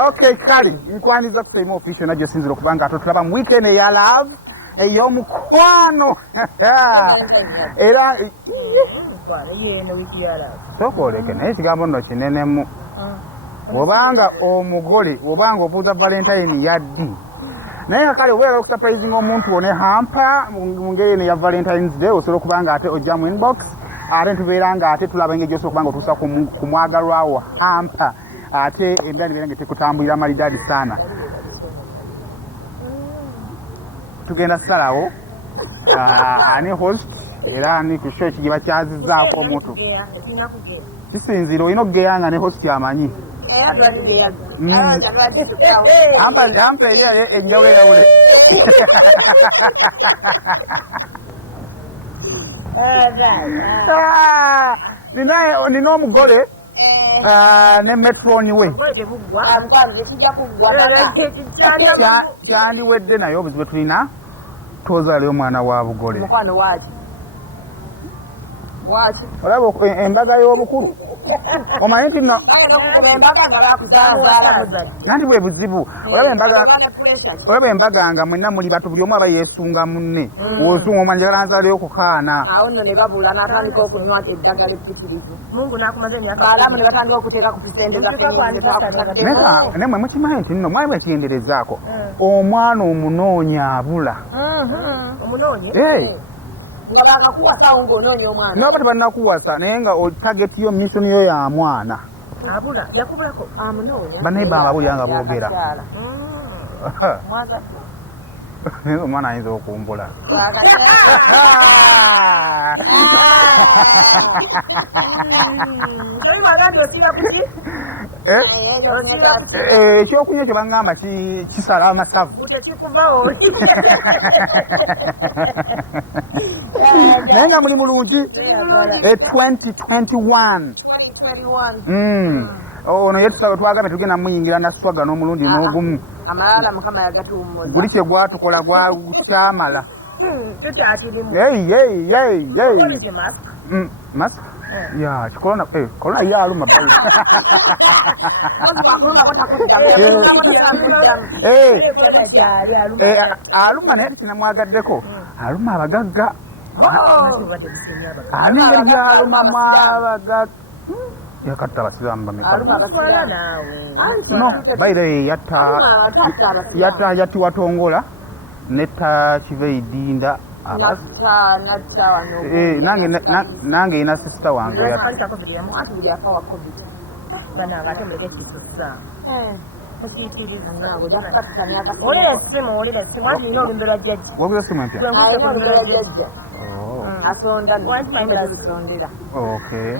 Okay, kali nkwaniza kusema official najjo sinzira okubanga atotulaba mu weekend ya love ey'omukwano era yeno wiki ya love sokoleke naye ekigambo nno kinenemu obanga omugole obanga obuuza valentine yaddi naye kale obeera okusurprising omuntu one hampa mu ngeri eno ya valentines day osobola okubanga ate ojja mu inbox ate ntubeera nga ate tulaba engeri gy'osobola okubanga otuusa ku mwagalwawo hampa ate embira nibeera nga tekutambulira maridadi sana tugenda salawo ani host era ani ku show kigiba kyazizzaako omuntu kisinzira olina okugeya nga ne host amanyi hampa eri enjawulo eyawule nina omugole ne metroni we kyandiwedde naye obuzibu tulina tozaleyo omwana wa bugole olaba embaga y'obukulu omanyi nti nanti bwe buzibu olaba embaga nga mwenna muli bato buli omu aba yeesunga munne osunga omwana njagala nzaleyo kukaana awo nno ne babula n'atandika okunywa eddagala epitirivu mungu n'akumaze emyaka baalamu ne batandika okuteeka ku pisente naye mwe mukimanyi nti nno mwali mwekiyenderezaako omwana omunoonya abula nga bakakuwasa ng'onoonya omwana noba tebannakuwasa naye nga tageti yo mission yo ya mwana abula yakubulako amunoonya banaye bababulira nga boogera omwana ayinza okumbula ekyokunywa kye baŋŋamba kisala amasavu naye nga muli mulungi 2021 ono yetusaba twagambye tugenda muyingira naswaga n'omulundi n'ogumu amalala mukama yagatuwummuza guli kye gwatukola kyamala mask ya kikolona kolona yaluma aluma naye tekinamwagaddeko aluma abagagga ani ngeri gyaluma abagagga yakatta abasiraamu no baire yatti watongola netta kiveidinda nange ina sisita wange waguza simu empya okay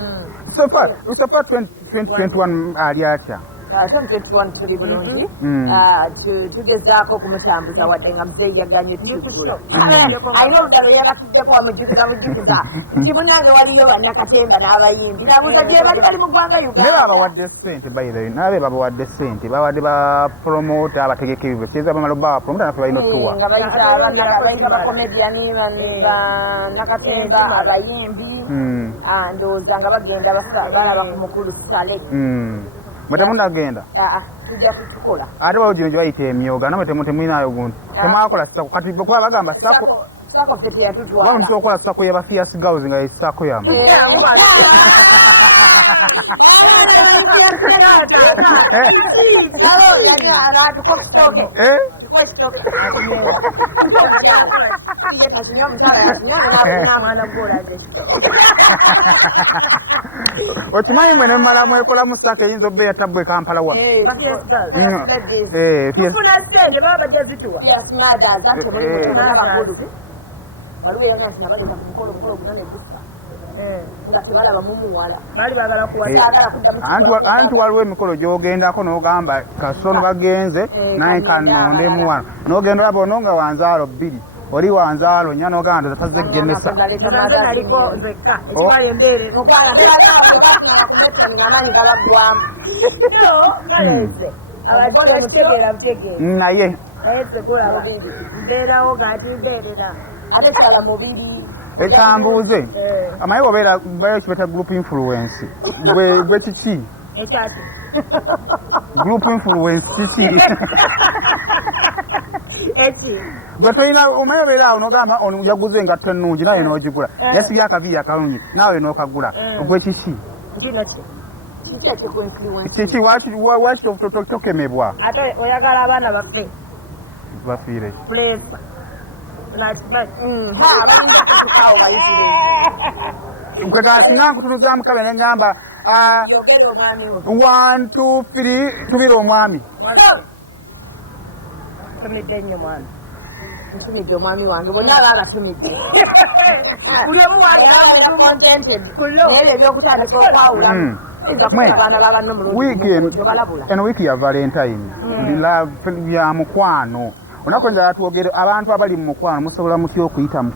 so far 2021 ali atya 2021 tuli bulungi tugezaako okumutambuza wadde nga muzeeyi yaganye tukigula alina oludalo yabasiddeko bamujjukiza nti munange waliyo bannakatemba n'abayimbi nabuuza gye bali mu ggwanga uganda naye babawadde ssente bayire nabe babawadde ssente bawadde ba promota abategeka ebyo kiyeza bamala ba promota nafe balina otuwa nga bayita bakomediani bannakatemba abayimbi ndowooza nga bagenda balaba ku mukulu sale mwe temunagenda tujja kutukola ate bawo gino gye bayita emyoga namwe temulinayo gundi temwakola sako kati kuba bagamba sako ffe teyatutwala musobola okukola sako y'abafias girls nga esako yammwe okimanyi mwe nemumala mwekola mu sako eyinza obba eyatabwa e Kampala wa waliwo yanga nti nabaleeta ku mukolo gunane gusa nga tebalaba mumuwala bali bagala kuwatagala kudda anti waliwo emikolo gy'ogendako n'ogamba kasono bagenze naye kanondemu wano n'ogenda olaba ono nga wanzaalo 2 oli wanzaalo 4 n'ogamba ndoza tazze gemesa naliko nzekka ekibala embeere mukwala tebalinabatunanga ku metoni ng'amaanyi gabaggwamu no galeze abagole butegeera naye segula mbeerawo gati mbeerera ate kyala mubiri ekyambuuze amaye obeera kibeta group influence bwe kiki ekyaki group influence kiki eki gwe tolina omanyi obeera awo n'ogamba ono yaguze engatto ennungi nawe n'ogigula yasibye akaviiri akalungi naawe n'okagula gwe kiki kino ki kikyaki ku influence kiki waki tokemebwa ate oyagala abaana baffe bafiire presa abayinza kutukawo bayitire kwegala singa nkutunuza mukabe neŋŋamba yogera omwami wo 1 2 3 tubira omwami nsumidde nnyo mwami nsumidde omwami wange bonna aba abatumidde buli omu wangenaebyo ebyokutandika okwawulamu abaana babanno eno wiiki ya valentine ya mukwano onakoyinza twogere abantu abali mu mukwano musobola mutya okuyita mu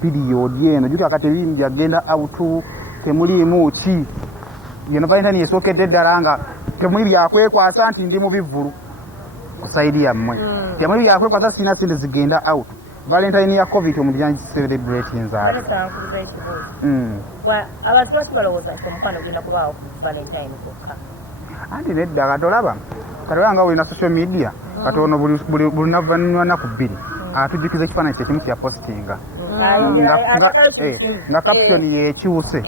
piriyodi eno juti akati ebirimu byagenda autu temuliimu ki yeno valentine yesookedde ddala nga temuli byakwekwasa nti ndi mu bivvulu ku saidi yammwe temuli byakwekwasa sirina sente zigenda out valentine ya covid omuntu yangiselebratinzaali abantu baki balowooza nti omukwano gulina kubaawo ku valentine kokka anti nedda katolaba nga olina social media kati ono buli navannywa bbiri atujjukiza ekifaananyi kyekimu kya postinga nga caption yekyuse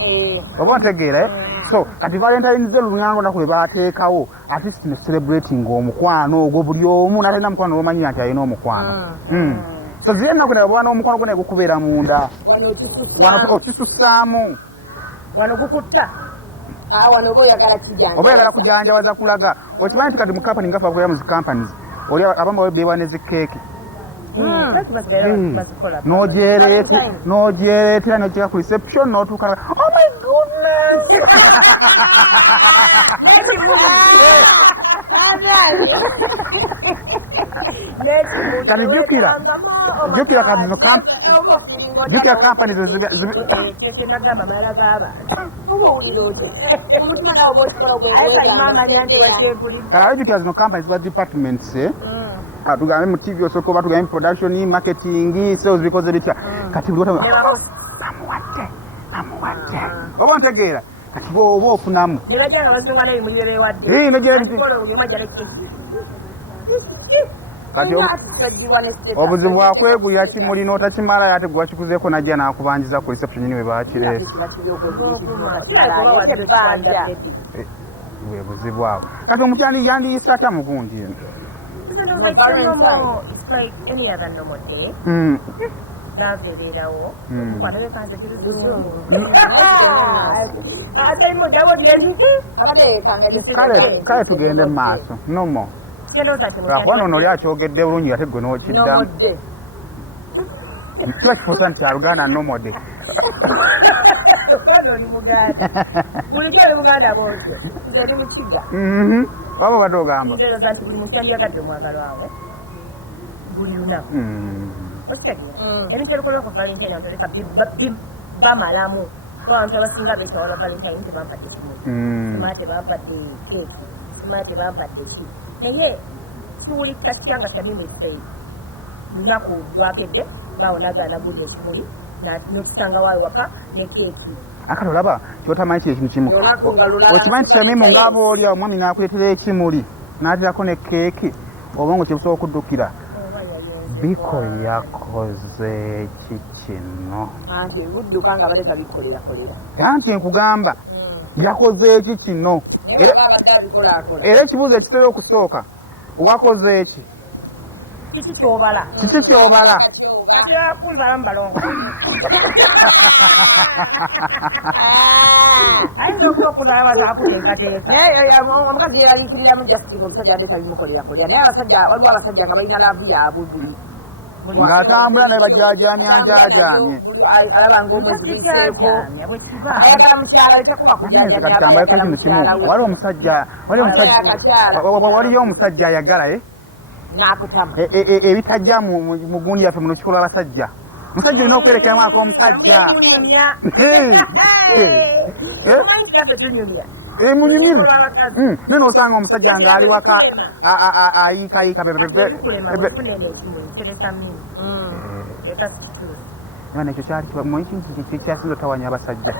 oba ontegeera so kati valentine ze luŋŋanga olunaku lwe baateekawo atleast ne celebrating omukwano ogwo buli omu natalina mukwano olwomanyira nti alina omukwano so ziri ennaku naye oba n'omukwano gwona gukubeera munda wano okisussaamu wano gukutta wano oba oyagala kujanjabaza kulaga okimanyi nti kati mu kampani nga fakulera mu zi companies oli abamu beewa ne zikeeki n'ogyereetera n'ogiteeka ku reception n'otuuka oh my goodness kati jjukira kati zino jjukira company nagamba malala gaaba oba owulira otya omutima nawe oba okikola kale abajjukira zino company ziba departments tugambe mu tv osooka oba tugambe production marketing sales bikoze bitya kati buli bamuwadde oba ontegeera kati oba ofunamu nebajanga bazunga nebimuli bebewadde kati obuzibu bwakwegulira kimuli n'otakimala ate gwe wakikuzeeko najja n'akubanjiza ku reception nyini we baakireese bwe buzibu awo kati omuntu yandiyise atya mugundi eno kale tugende mu maaso nomo lwakuba nono oli akyogedde bulungi ate gwe n'okiddamu kiba kifuusa nti kyaluganda nomode oli muganda bulijjo oli muganda bwotyo nze ndi mukiga waba obadde ogamba nzeeroza nti buli muntu yandiyagadde omwagalwa we buli lunaku okitegeera ebintu ebikolwa ku valentine abantu oleka bamalamu kuba abantu abasinga beekyawa valentine tebampadde kimuli temala tebampadde keeki temala tebampadde ki naye kiwulikika kitya nga kyamimu ekifeeri lunaku lwakedde bawonagaana gudde ekimuli nokisanga waawe waka ne keeki akati olaba kyotamanyi kiri ekintu kimu okimanyi nti kyamimu ngaaba olya omwami n'akuleetera ekimuli n'atirako ne keeki oba nga kyebusobola okuddukira biko yakoze ki kino anti budduka nga baleka bikolerera anti nkugamba yakoze eki kino era ekibuuzo ekitera okusooka wakoze eki kiki kyobala kati kunzala mubalongo ayinza okuba okuzala bazakuteekateeka naye omukazi yeraliikiriramu jasting omusajja adeeta bimukolerakolera naye waliwo abasajja nga balina laavu yaabwe buli ng'atambula naye bajajamye alaba ngaomwezi guyiteeko ayagala mukyala wetekuba kujajakambayeko ekintu kimu waliyo omusajja ayagala nakutama ebitajja mu gundi yaffe muno kikola abasajja musajja olina okwerekeramu ak'omusajja munyumire naye n'osanga omusajja ng'ali waka ayiikayiika ekyo kyasinza otawanya abasajja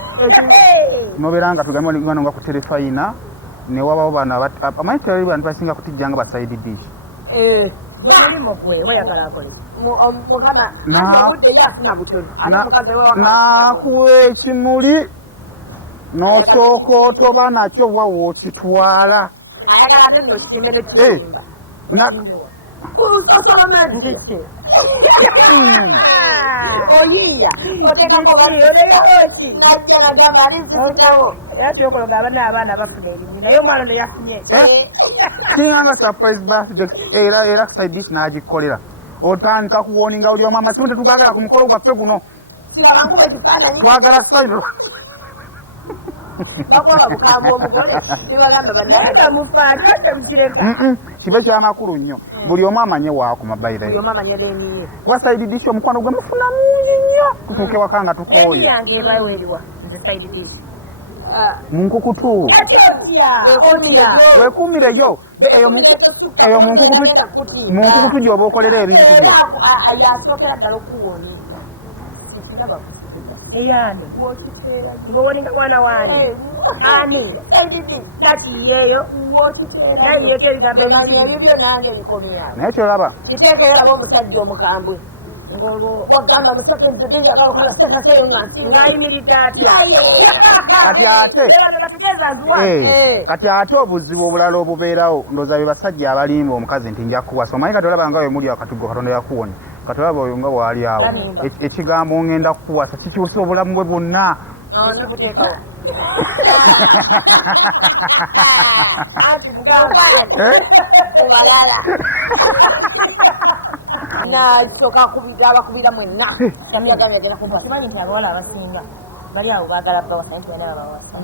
nobeera nga tugambe nga ku terefayina ne wabawo bano amanyi teri bantu basinga kutijjanga ba side dish gwe mulimo gwe wayagala akole mukama obudde yafuna butono ate mukazi we nakuwa ekimuli n'osooka otoba nakyo wawo okitwala ayagala ate nno kimbe nekimba osolamendiki oyiya oteekakobaoki najja nagamba alizikutawo era kyokologa abaana bafuna erimye naye omwana ndo yafunye kinganga surprise birthday era side dish n'agikolera otandika kuwoninga oli omu amasimu tetugagala ku mukolo gwaffe guno kiraba nkuba ekifaananyi twagala sayino bakuba bukambwe omugole nibagamba banaga mufaani wate mukireka kibe kyamakulu nnyo buli omu amanye waakuma buli omu amanye leniye kuba side dish omukwano gwe mufuna mungi nnyo tutuuke waka nga tukooye yange ebaweeriwa nze side dish munkukutu wekumireyo eyo munkukutu gyoba okolera ebintu byo yasookera ddala okuwona ekiraba eyani wokiteera ngowoninga mwana wani ani nakiyeeyo wokiteera nayiyeko ebigambo ebibyo nange bikomyawo naye kyolaba kiteekeyo laba omusajja omukambwe wagamba musakenzibiriagalokalasekaseyo ng'ayimiridde atya kati ate obuzibu obulala obubeerawo ndooza be basajja abalimba omukazi nti nja kuwasa omanyi kati olaba nga we muli akatugo katonda yakuwonya kati olaba oyo nga bwali awo ekigambo ngenda kukuwasa kikyusa obulamu bwe bwonna kibuteekawo balala nasooka abakubira mwenna kimanyi nti abawala abasinga bali awo baagala bawasa nti bana babawasa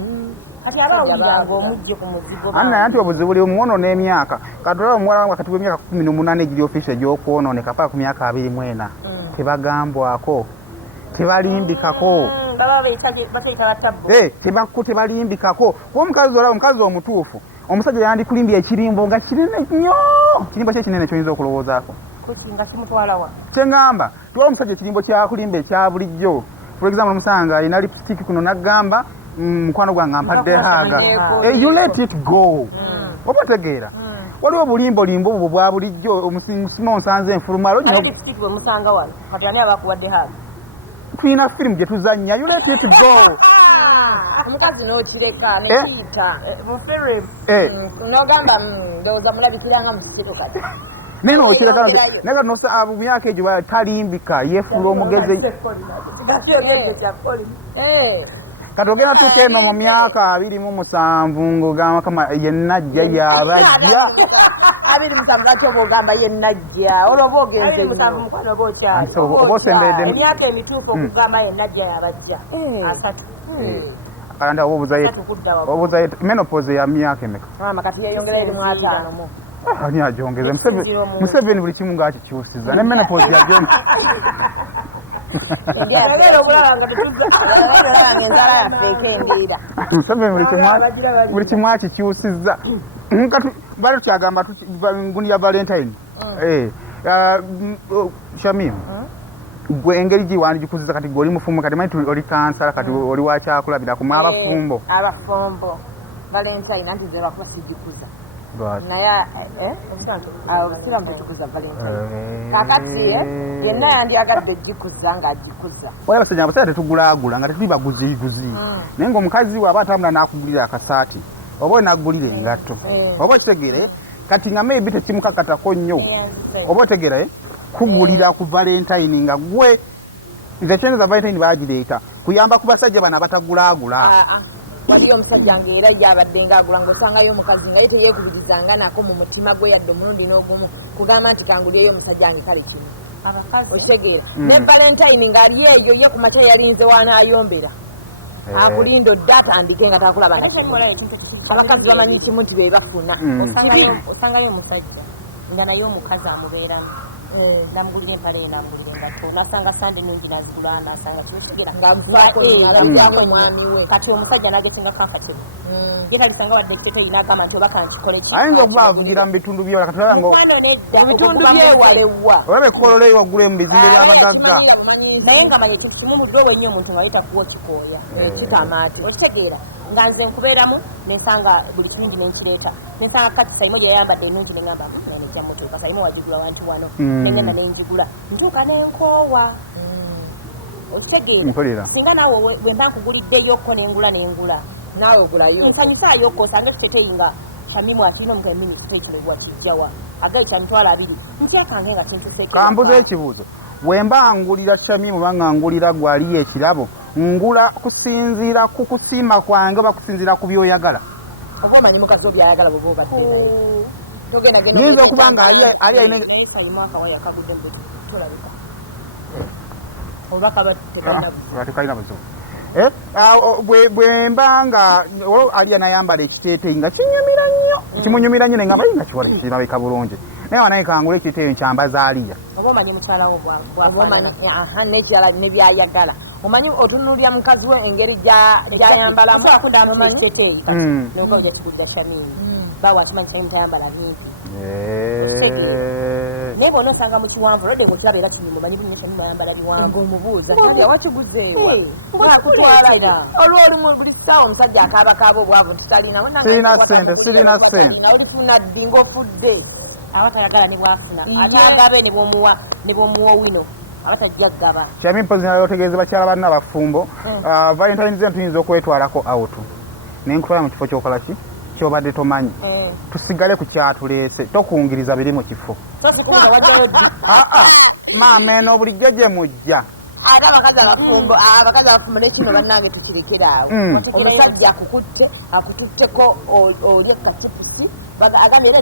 kati abawuliranga omujje ku muzigo annaye nti obuzibu buli omwonoona emyaka kati olaba omuwala wange kati w'emyaka 18 egiri ofiisi egy'okwonooneka paka ku myaka 24 tebagambwako tebalimbikako tebalimbikako kuba omukazi olaba omukazi omutuufu omusajja yandikulimbya ekirimbo nga kinene nnyo kirimbo kye kinene kyoyinza okulowoozaako nga kimutwalawa kyengamba tuwa omusajja ekirimbo kyakulimba ekya bulijjo for example omusanga alina lipstick kuno naggamba mukwano gwange ampadde haaga you let it go oba otegeera waliwo obulimbolimbo obwo bwa bulijjo omusima onsanze enfulumalo tulina firimu gye tuzannya you let it go omukazi n'okireka nekiyita nogamba ndowooza mulabikiranga mu kiseko kati naye nookireka naye kati nosa mu myaka egyo talimbika yeefula omugezi kati ogenda tuuka eno mu myaka 27 ng'ogamba kama yennajja yabajja 27 lwaki oba ogamba yennajja olwoba ogenze oba osemberedde emyaka emituufu okugamba yennajja yabajja 3 kandi obuuza menopause ya myaka emeka kati yeyongera eri mu 5 ani agyongeze Museveni buli kimu ng'akikyusiza ne menopause yagyongera Museveni buli kimu akikyusizza kati bali tukyagamba ngundi ya valentine Shamim gwe engeri giwandikuziza kati gwe oli mufumbo kati manyi oli kansala kati oli wakyakulabiraku mu abafumbo valentine anti ze bakuba sigikuza naye kiramu tekikuza valentine kakati yenna yandyagadde egikuza ng'agikuza oyo abasajja abasajja tetugulaagula nga tetuli baguziguzi naye ng'omukazi we aba atambula n'akugulira akasaati oba onaggulira engatto oba okitegere kati nga maybe tekimukakatako nnyo oba otegere kugulira ku valentine nga gwe nze kyenge za valentine baagireeta kuyamba ku basajja bano abatagulaagula waliyo omusajja ng'era yabadde ng'agula ng'osangayo omukazi nga ye teyeekubirizanga nako mu mutima gwe yadde omulundi n'ogumu kugamba nti kangulyeyo omusajja ange kale kino okitegeera ne valentine ng'ali eyo ye ku makya yalinze waanaayombera akulinda odde atandike nga takulaba na abakazi bamanyi kimu nti be bafuna osangayo omusajja nga naye omukazi amubeeramu namugulira empale namugulira engatto nasanga sande nyingi nazigula nasanga tetegera kati omusajja nagesingako akatebe getalisanga wadde ekiteteyi nagamba nti obaka nkikole ayinza okuba avugira mu bitundu byewala kati olaba ebitundu byewalewa olaba ekkololo eyo waggula mu bizimbe by'abagagga naye nga manyi kimu mudwe wenyo omuntu nga yita kuwa kikooya kitamaati okitegeera nga nze nkubeeramu nensanga buli kingi nenkireeta nensanga kati Saimo lyeyayambadde enungi neŋŋamba neno kyamuteeka Saimo wagigula wantu wano nenyama nenzigula ntuuka nenkoowa okitegeera singa naawe bwe mba nkuguliddeyo nengula naawe ogulayo nsanyisaayo osange siketeyi nga Tamimu asima mkemini sekile watijjawa agaita ntwala abiri ntyakange nga sintuseke kambuze ekibuuzo wemba ngulira Tamimu banga ngulira gwali ekirabo ngula kusinzira ku kusima kwange bakusinzira ku byoyagala oba omanyi mukazi byayagala bobo batugenda yinza okubanga ali ayina mwaka waya kabuze tulabika oba kabatikayina buzibu bwembanga ali anayambala ekiteeteeyi nga kinyumira nnyo kimunyumira nnyo nengamba nga kiwala kirabika bulungi naye wanaye kangula ekiteeteeyi kyambaza aliya oba omanyi musalawo nekirala nebyayagala omanyi otunulya mukazi we engeri gyayambalamu ekiteeteeyi nokoza ekikudda Tamimu bawa simanyi Tamimu tayambala bingi naye bona osanga mu kiwanvu olwadde ngaokiraba era Tamimu manyi bunye Tamimu ayambala biwanvu ng'omubuuza nabya wakiguzeewa nakutwala olwo olimu buli kitaawo omusajja akaabakaaba obwavu ntitalina sirina ssente olifuna ddi ng'ofudde abatayagala ne bwafuna ate agabe ne bwomuwa wino abatajjaggaba kyami mpozi nayo otegeeza bakyala banna abafumbo valentine zeno tuyinza okwetwalako out nenkutwala mu kifo kyokola ki kyobadde tomanyi tusigale ku kyatuleese tokungiriza biri mu kifo maama eno bulijjo gye mujja ate abakazi abafumbo nekino bannange tukirekera awo omusajja akutusseko olye ekasipiki agambye era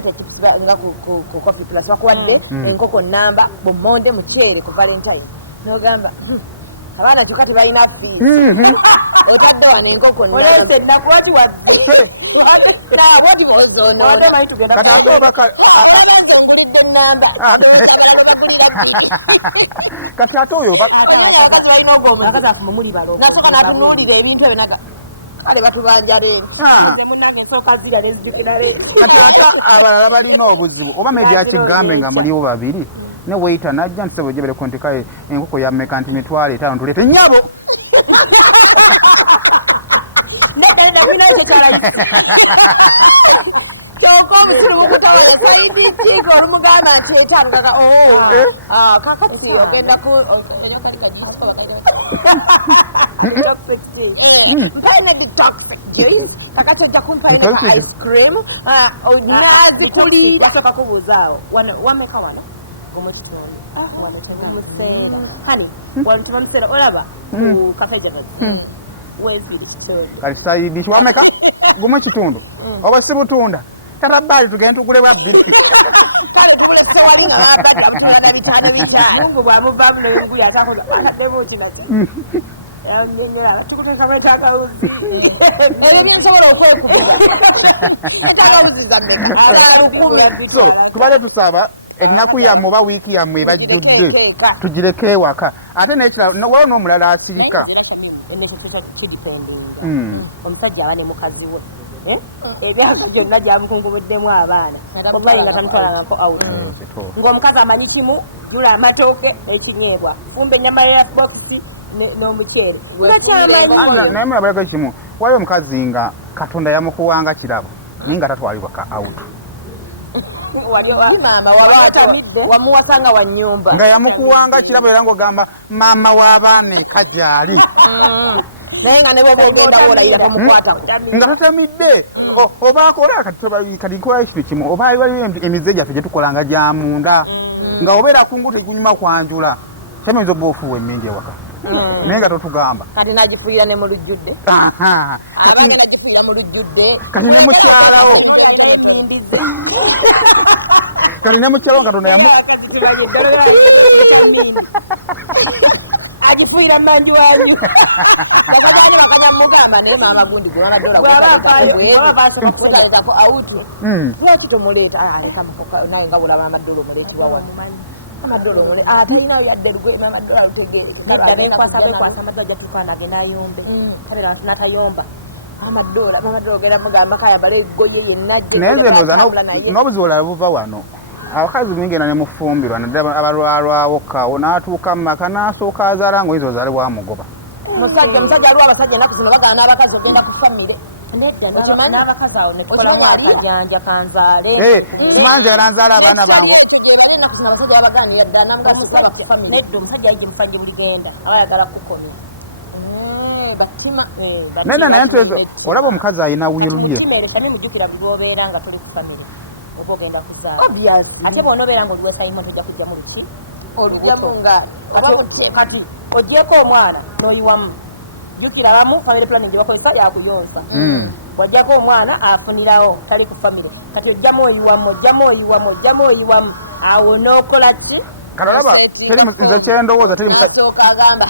nga ku coffee plus bakuwadde enkoko namba bumonde muceere ku valentine nogamba abaana kyokka tebalina fiiri otadde wano enkoko olete nakwati wadde ongulidde namba kati ate oyo balina ogwomuakazaafuma muli balo nasooka natunuulira ebintu ebyo naga kale batubanja leero munange nsooka zira nezikira leero kati ate abalala balina obuzibu oba mebyakigambe nga muliwo babiri ne waita najja nti sebo jebere kontikaye enkoko ya mmeka nti mitwalo 5 tulete nnyabo kyoko omukulu bukutawala kayitisiika olumuganda nti etangaga kakati ogenda ku mpaine detoxic kakati ojja kumpaine ice cream nazikuli basooka kubuuzaawo wameka wano museera olaba kabejja kalisaidishi wameka gumu ekitundu oba si butunda tarabbali tugende tugule bwa bbiri kale tugule tewalina abadde abutunda bitaano bitaano mungu bwamuvamu nenguya atakola atademu kinaki so tubale tusaba ennaku yammwe oba wiiki yammwe ebajjudde tugireko ewaka ate nekirala waliwo n'omulala asirika omusajja aba ne mukazi we emyaka gyonna gyamukungubuddemu abaana obayinga tamutwalanako out ng'omukazi amanyi kimu yula amatooke ekinyeebwa fumba ennyama ya bokisi n'omuceere naye mulabaleko kimu waliwo omukazi nga katonda yamukuwanga kirabo naye nga tatwalibwa ka out wamuwasanga wa nyumba nga yamukuwanga kirabo era ng'ogamba maama w'abaana eka gyali naye nga ne bwoba ogenda wolayira tomukwatako nga tasamidde obaako olaba kati nkola ekintu kimu oba waliwo emize gyaffe gye tukolanga gya munda nga obeera kungu tekunyuma kwanjula kyamuyinza obba ofuuwa emmindi ewaka naye nga totugamba kati nagifuuyira ne mu lujjudde abaana nagifuuyira mu lujjudde kati ne mukyalawo kati ne mukyalawo katonda yamu agifuuyira mmanji waayo akagani bakanamugamba naye maama gundi gwebabaasobakuzaako awuti lwaki tomuleeta aleka naye nga bulaba amaddolo omuleetiwawa amaddolo omule talina yadde lugwe amaddolo alutegeedda nenkwasa bekwasa amaddolo ajatufaanage nayombe kabera natayomba amaddolo gera mugamba kayambala ebigoye yenajje naye nze n'obuzibu olala buva wano abakazi mwingenda ne mufumbirwa naddala abalwalwawo kawo n'atuuka mu maka n'asooka azaala ng'oyiza ozaale bwamugoba musajja aliwo abasajja ennaku zino bagala n'abakazi ogenda ku famire n'abakazi awo nekolamu akajanja kanzaale simanjala nzaala abaana bange ennaku zino abasajja babaganira ddala namugaaba ku famire nedda omusajja ayije mufanje buligenda aba ayagala kukomya basima nena naye ntezo olaba omukazi ayina wiiruye sami mujjukira bwobeera nga tuli ku famire oba ogenda kuzaala ate bw'onoobeera nga oliwe sayimo tojja kujjamu luki olubuto kati ogyeko omwana n'oyiwamu jjukira abamu famire planning gye bakozesa yakuyonsa bw'ojjako omwana afunirawo tali ku famire kati ojjamu oyiwamu awo n'okola ki kalolaba nze kyendowooza asooka agamba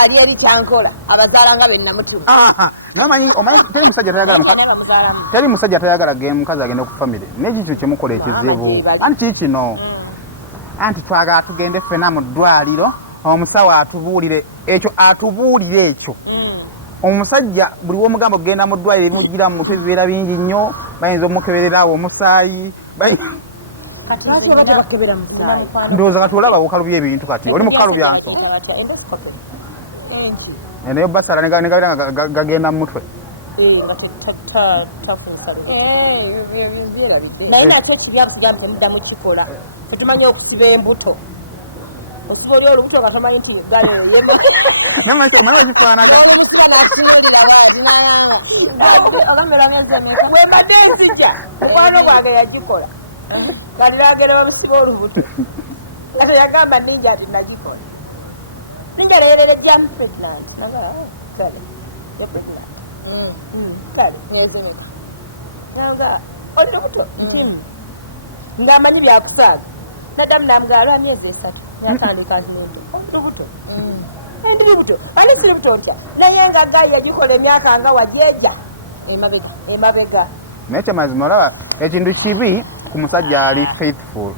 ali eri kyankola abazaala nga bennamutuma naye omanyi teri musajja tayagala mukazi agende ku famire nekikyo kyemukola ekizibu anti kikino anti twagala tugende ffena mu ddwaliro omusawo atubuulire ekyo omusajja buli womugamba okugenda mu ddwaliro ebimugira mu mutwe bibeera bingi nnyo bayinza omukebererawo omusaayi ndowooza kati olaba bukalubya ebintu kati oli mukalubya nso naye basala negabeera nga gagenda mu mutwe naye nakyo kiryabukigambo temuddamu kikola tetumanyi okusiba embuto okuba oli olubuto nga tomanyi nti galeolumukiba nasinzira wembadde ensijja okwano gwange yagikola kati nagera bamusiba olubuto kati yagamba ninja ati nagikola ningereyerere gyamu pregnant oli lubuto ntimu ng'amanyi byakusaaga naddamu namugala myezi esatu yatandika ntimbe olubuto ndi lubuto ali si lubuto ntya naye nga gayi yagikola emyaka nga wagyeja emabega naye kyamazima olaba ekintu kibi ku musajja ali faithful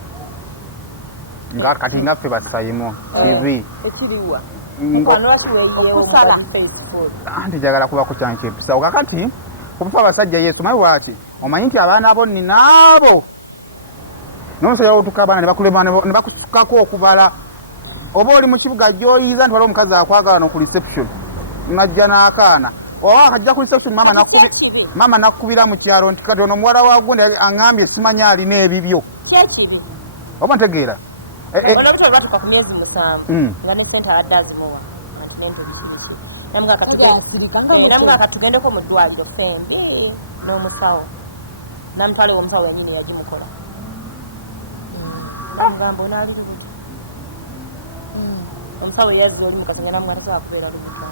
nga kati nga ffe basayimo kibi ekiriwa anti njagala kuba kukyanyi kyepisawo kakati kubufa abasajja yesu mayi waati omanyi nti abaana abo ninaabo n'omusajja wotuka abaana ne bakulema ne bakusukako okubala oba oli mu kibuga gy'oyiza nti waliwo omukazi akwagala ku reception najja n'akaana oba akajja ku reception maama nakkubira mu kyalo nti kati ono muwala wa gundi aŋŋambye simanyi alina ebibyo oba ntegeera olobutto lwatuka ku myezi 7 nga ne sente abadde azimuwa namugaka tugendeko mu ddwaliro sente n'omusawo namutwale omusawo yanyini yagimukola namugamba onaalirire omusawo yazzi oli mukasanya namugana twakubeera lubusa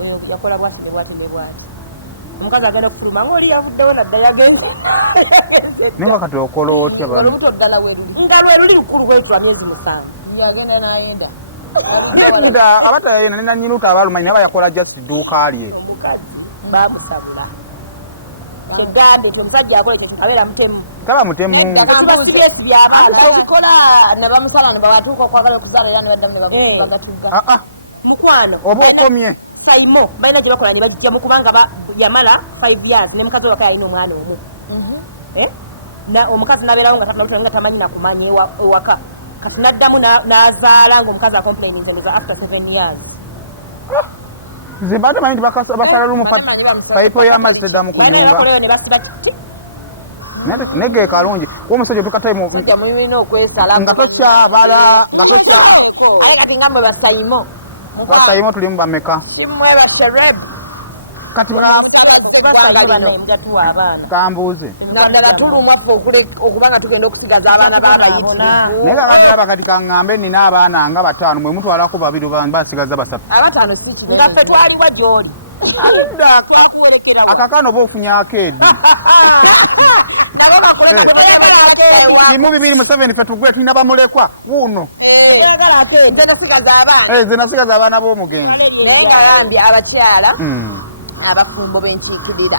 oyo yakola bwati ne bwati ne bwati omukazi agenda okufuluma ngaoli yavuddewo nadda yagenze naye wakati okola otya olubuto ddala weruli nga lweruli lukulu bwetwa myezi 7 yagenda n'ayenda nda abatayayena nenanyinuta abalumanyi naye bayakola just dduuka lye omukazi bamusabula tegande omusajja akola ekyo abeera mutemu taba mutemu basibesi byabaaobikola nebamusala nebawatuuka okwagala okuzaala era nebaddamu nebagatika mukwano oba okomye sayimo balina gye bakola ne bagijjamu kubanga yamala 5 years ne mukazi waka yalina omwana omu omukazi nabeerawo nga tamanyi nakumanyi ewaka kati naddamu n'azaala ng'omukazi akomplaininze ndoza after 7 years zimba temanyi nti basala lumu payipo y'amazzi teddamu kunyumba nege kalungi omusajja tukatayimulina okwesala nga tokyabala nga aye kati nga mwe basayimo tulimu bameka simwe basereb kati kambuuze naddala tulumwa ffe okubanga tugenda okusigaza abaana b'abayitirivu naye kakatulaba kati kaŋŋambe nina abaana nga 5 mwe mutwalako 2 basigaza 3 5 nga ffe twaliwa gy'oli akakaana oba ofunyako edi nabo bakuleka kimu 2 ffe tugwe tulina bamulekwa wuuno ze nasigaza abaana b'omugenzi naye nga bambi abakyala abafumbo b'enkiikirira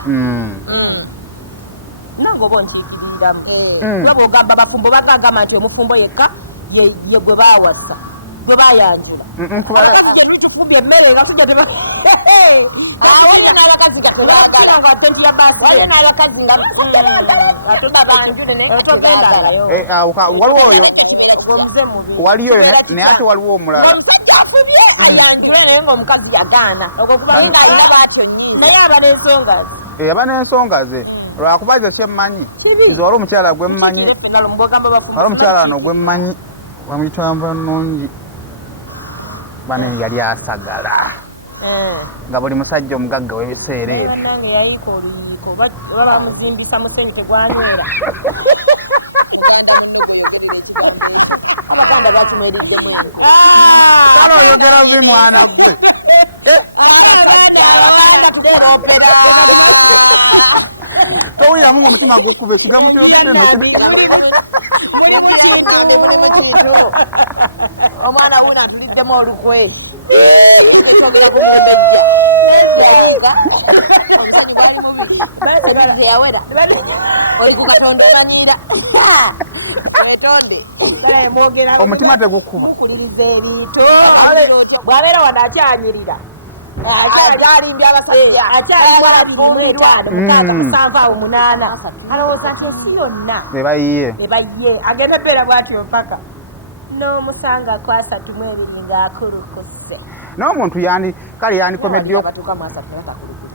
nange oba onkiikiriramu nga bwogamba abafumbo bagagamba nti omufumbo yekka ye gwe baawasa gwe bayanjula tugye emmere nga tujja waliyo n'abakazi gateyagala nga tenti ya baasi waliyo n'abakazi nga atunda banjule waliwo oyo waliyo naye ate waliwo omulala omusajja afubye ayanjule naye ng'omukazi yagaana okwo kuba ng'alina baatonyi naye aba n'ensonga ze aba n'ensonga ze lwakuba ze kyemmanyi nze wali omukyala gwe mmanyi wali omukyala wano gwe mmanyi wamuyitamba nnungi bane yali asagala nga buli musajja omugagga w'ebiseera ebyo nange yayika oluyiko oba bamuzimbisa mu sente gwanyeera abaganda bakineeriddemu kale oyogera bubi mwana gwe abaganda tukoopera towuliramu ng'omutima gwokuba ekigambo kyogedde omwana wuno atuliddemu olukwe yawera oli ku katonda omanyiira etonde omutima tegukuba mukuliriza ebintu bw'abeera wano akyanyirira akyalimbya abasajja akyalimbalafumbirwa musanvu awo munaana alowooza nti ensi yonna ebayiye agenda beera bwatyo mpaka n'omusanga kwasatu mwebiri ng'akulukuse n'omuntu kale yandikomedde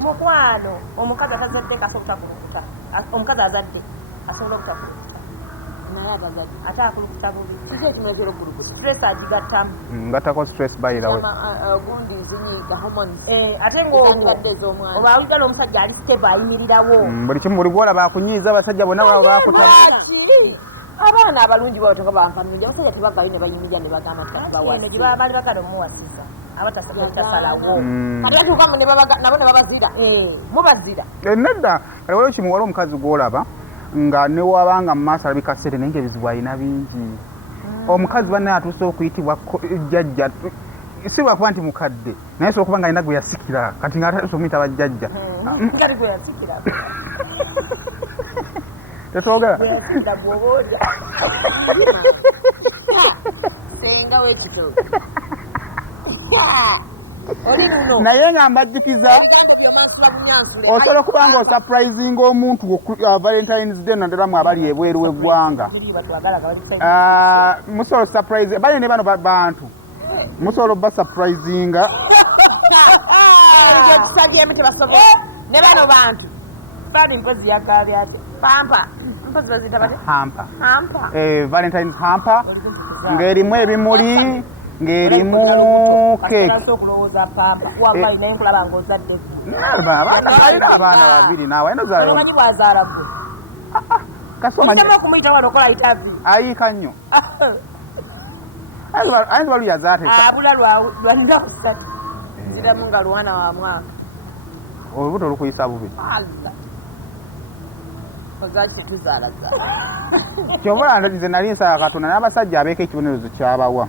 mukwano omukazi atazadde kasobola kulukusa omukazi azadde asobola okutakulukusa naye abazadde ate akulukusa bubi stress agigattamu ngattako stress bayirawe ate ng'obwo oba awigala omusajja ali stable ayimirirawo buli kimu buli gwolaba akunyiiza abasajja bonna baba bakutama abaana abalungi bwabo toga banfamirya abasajja tebagali ne bayimirira ne bagana eno gye baba bali bagala omuwasiza abatasalawo ate batuukamu nabo ne babazira mubazira nedda kale waliwo kimu wali omukazi gwolaba nga newabanga mu maaso alabika sente naye ngaebizibu alina bingi omukazi banne atuuse okuyitibwa jjajja si lwakuba nti mukadde naye sobola okuba nga alina gwe yasikira kati nga atatuuse okumuyita bajjajja tetwogera naye nga mbajjukiza osobola okuba nga osapurayizinga omuntu valentines day naddalamu abali ebweru w'eggwanga musobola osapurayizinga bali ne bano bantu musobola obasapurayizinga ne bano bantu bali mpozi yagaali ate pampa mpozi bazita bate hampa valentines hampa ng'erimu ebimuli ng'erimu keeki okulowooza pampa wabaali naye nkulaba ng'ozadde alina abaana babiri naawe ayina zayo omanyi bwazaala gwe kasomanya okumuyita wano okola itavi ayiika nnyo ayinza balu yazaate abula lwanira ku ssatu iramu nga lwana wa mwaka olubuto olukuyisa bubi kyobula nze nali nsaba katonda n'abasajja abeeko ekibonerezo kyabawa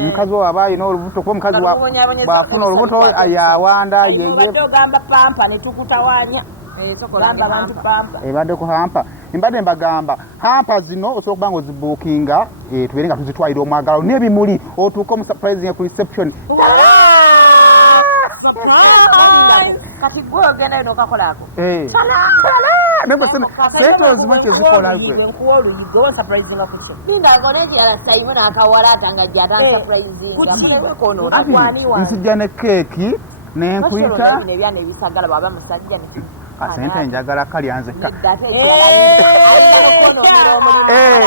omukazi owo aba alina olubuto kuba omukazi bw'afuna olubuto yawanda yeyegamba pampa netukutawanya ebadde ku hampa mbadde mbagamba hampa zino osobola okuba nga ozibuukinga tubeere nga tuzitwalira omwagalo n'ebimuli otuuka omusuprising ku reception kati gwe ogenda eno okakolako zima kyezikola gwe nkuwa oluyigo onsupurisinga kuso ndingakonekirala saimu nakawalata nga gyatansupurisinga nsijja ne keeki nenkuyita ebyana ebisagala bwaba musajja kasente njagala kalya nzekka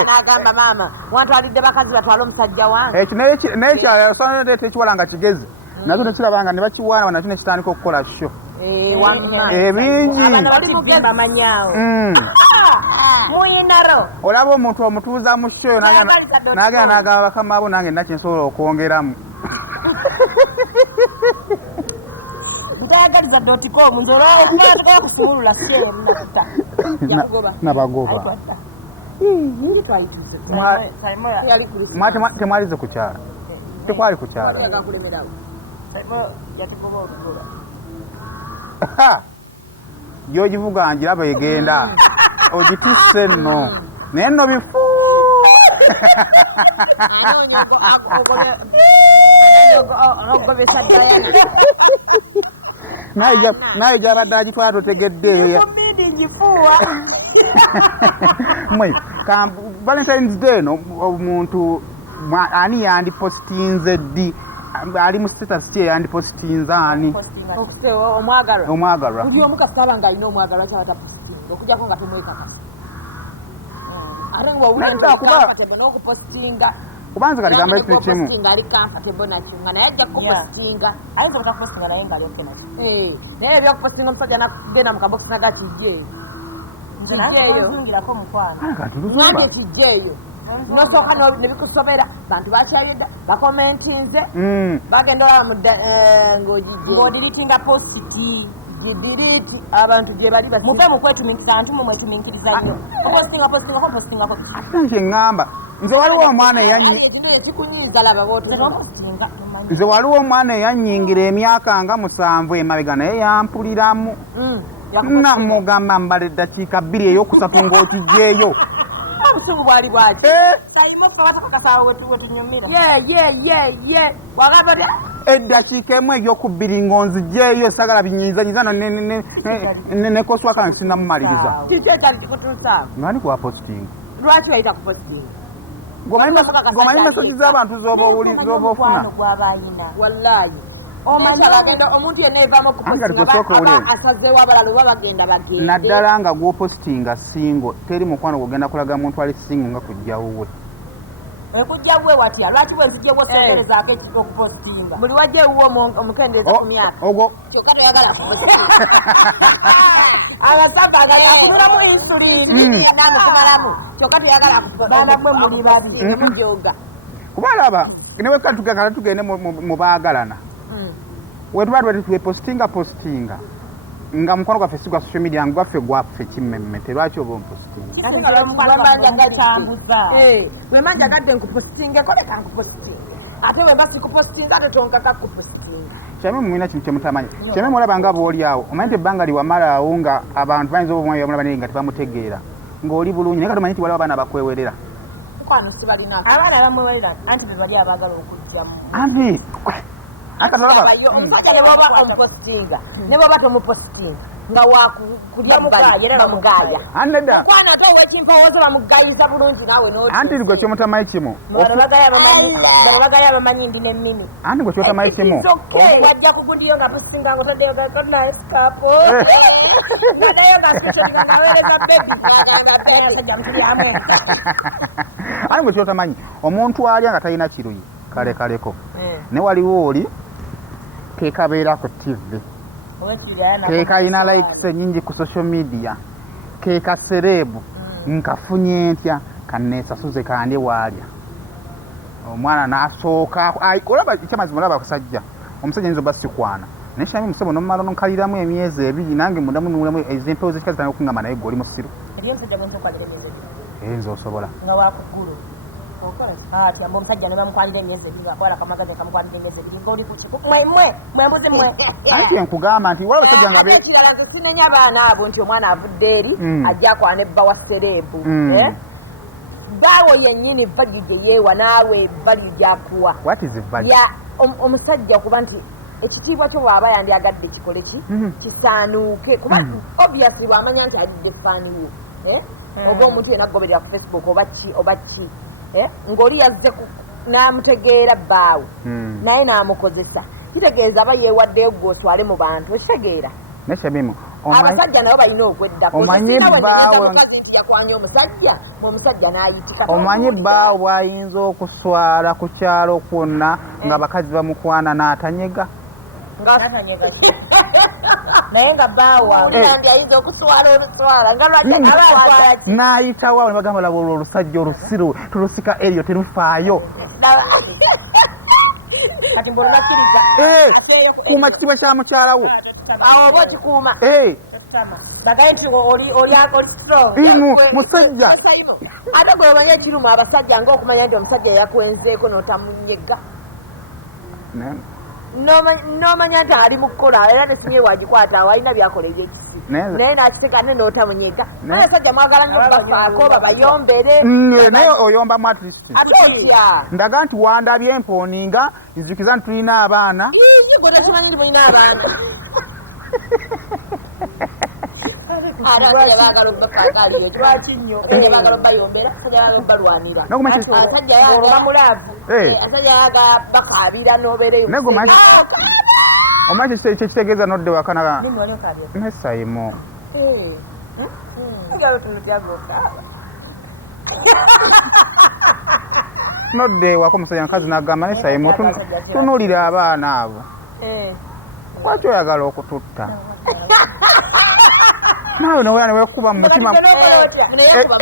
nagamba maama wantwalidde bakazi batwale omusajja wange ekyo naye kyaleeta ekiwala nga kigezi nazo nekirabanga ne bakiwaana nakyo nekitandika okukola sho ebingi muyinaro olaba omuntu omutuuza mu shoyo nagenda nagamba bakama abo nange nakyensobola okwongeramu ntayagaliza dotcom nti olwaokubaatagala kufuulula kyenakuta nabagoba temwalize kukyala tekwali kukyala gyogivuga njiraba egenda ogitisse nno naye nno bifu naye gyabadde agitwala totegeddeeyo mwe valentines day no omuntu ani yandipositinze ddi ali mu status ki eyandipositinze ani omwagalwa buli omu kasaba nga alina omwagalwa kyatapositinga okujjako nga temwekaka ate ng'owulinokupositinga kubanza kati gamba ekintu kimu ali comfortable nakyo nga naye ajja kupositinga ayinza obutapositinga naye nga ali oke nakyo naye ebyokupositinga omusajja nakugenda mu kabokisi nagatijjeeyo nzungirako mukwano kijjeeyo nosooka nebikusobera bantu bakyayedda bakomentinze bagenda olaba ng'odiritinga posti zidiriiti abantu gye bali muve mukwetuminkiriza antu mumwetuminkiriza nnyo opostingako ate kyeŋŋamba nze waliwo omwana sikunyiza laba nze waliwo omwana eyanyingira emyaka nga 7 emabega naye yampuliramu namugamba mbala eddakiika 2 ey'okusatu ng'okijjeeyo obusungu bwali bwaki eddakiika emu ey'okubiri ng'onzigyeyo sagala binyinzanyiza nekoswakala sinamumaliriza kiki ekyali kikutuusaamu ngani kwa posting lwaki yayita ku posting gomanyi mesozi z'abantu z'oba ofuna wallahi omuntu yenna evaamu okuasazeewo abalala oba bagenda bagenda naddala nga gwopositinga singo teri mukwano gogenda kulaga muntu ali singo nga kujjawuwe ekujjawuwe watya lwaki wenzijjewo tegerezaako ekika okupositinga buli wajja ewuwo omukendeeza ku myaka ogwo kyokka teyagala abasanga agayakuliramu insulinnamukalamu kyokka teyagala kubaanamwe muli babyoga kuba laba newekatugakala tugende mu baagalana wetuba twepostinga nga mukwano gwaffe si gwa social media ngwaffe gwaffe kimmemmete lwaki oba ompositinga wemanja gadde nkupositinge koleka nkupositinga ate wemba sikupositinga ate tonkaka kupositinga kyame mumina kintu kyemutamanyi kyame mulaba nga booli awo omanyi nti ebbanga liwamalaawo nga abantu bayinza obumwayi bamulaba naye nga tebamutegeera ng'oli bulungi naye kati omanyi nti waliwo abaana bakwewerera abaana bamuwerera anti bebali abaagala okujjamu anti omusajja ne bwoba omupositinga ne bwoba tomupositinga nga wakulya bamugaaya mukwano ate owekimpowooza bamugaayisa bulungi naawe anti gwe kyomutamanyi kimu bano bagaya abamanyi ndi nemmini anti gwe kyotamanyi kimu wajja kugundiyo nga positinga nga otoddeyo gakonaekapo nadayo ngakisoiga naweereza bebiamusiryamu anti gwe kyotamanyi omuntu alya nga talina kiruyi kalekaleko ne waliwo oli kekabeera ku TV kekalina likes ennyingi ku social media kekasereebu nkafunye ntya kanneesasuze kandi waalya omwana n'asooka olaba ekyamazima olaba kusajja omusajja yinza oba sikwana naye shami musebo nomumala nonkaliramu emyezi 2 nange mundamu nulamu ezempewo zekika zitana okungamba naye gwe oli musiru nze osobola nga wakugulu ati omusajja ne bamukwanira emyezi 2 akwala kamagazi kamukwanira emyezi 2 mwembuzi anti enkugamba nti wala basajja nga kirala nze sinenya abaana abo nti omwana avudde eri ajja akwana ebba wa sereebu daawo yennyini vagi gye yeewa naawe vali gyakuwa omusajja okuba nti ekitiibwa kyo bw'aba yandyagadde kikole ki kisaanuuke kuba obviously bw'amanya nti alidde faaniyo oba omuntu yena agoberera ku Facebook oba ki ng'oli yazze n'amutegeera bbaawe naye n'amukozesa kitegeeza aba yeewaddeyo gwe otwale mu bantu ekitegeera nekyemimu abasajja nabo balina okweddako omanyi bbaawe nti yakwanya omusajja omusajja n'ayitika omanyi bbaawe bw'ayinza okuswala ku kyalo kwonna ng'abakazi bamukwana n'atanyega naye nga ayinza okuswala oluswala n'ayitawo nebagamba laba olwo olusajja olusiru tulusika eryo terufaayo kati mbolonakkiriza kuuma kitiibwa kya mukyalawo awo oba okikuuma bagaye nti musajja ate gwe omanye ekirumu abasajja ngaokumanya nti omusajja yakwenzeeko n'otamunyega n'omanya nti ali mu kukola era tesinye wagikwata awo alina byakoleire ekisi naye nakiteka ne n'otamunyega naye abasajja mwagala nnyo bafaako babayombere naye oyombamu atlist ate otya ndaga nti wandabye empooninga nzikiza nti tulina abaana gwe tesimanyi nti mulina abaana Ara bagalo bakakaliye twati nnyo bagalo bayombera bagalo balwanira asajja yaga mulavu asajja yaga bakabira nobereyo nego maji omaji kitegeeza nodde wakana mesayimo nodde wako musajja nkazi nagamba nesayimo tunulira abaana abo lwaki oyagala okututta naawe neweera newekuba mu mutima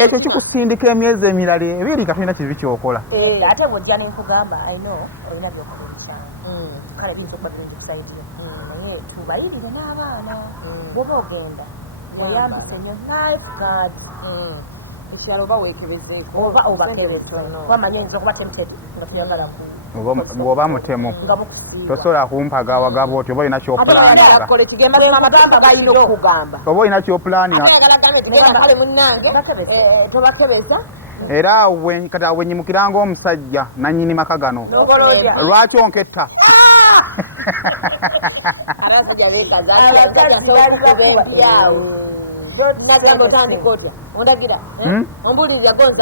ekyo kikusindika emyezi emirala ebiri katolina kibi kyokola ate bwojja nenkugamba ayino olina byokubuuza kale bintukuba bintusaidia naye tubayirire n'abaana bwoba ogenda oyambise nnyo lifeguard ekyalo oba weekebezeeko oba obakebeze wamanye nza okuba temutenga tuyagala bw'oba mutemu tosobola kumpagawaga bwoti oba olina kyopulaninga oba olina kyopulaninga era kati awenyimukiranga omusajja nanyini maka gano lwaki onketta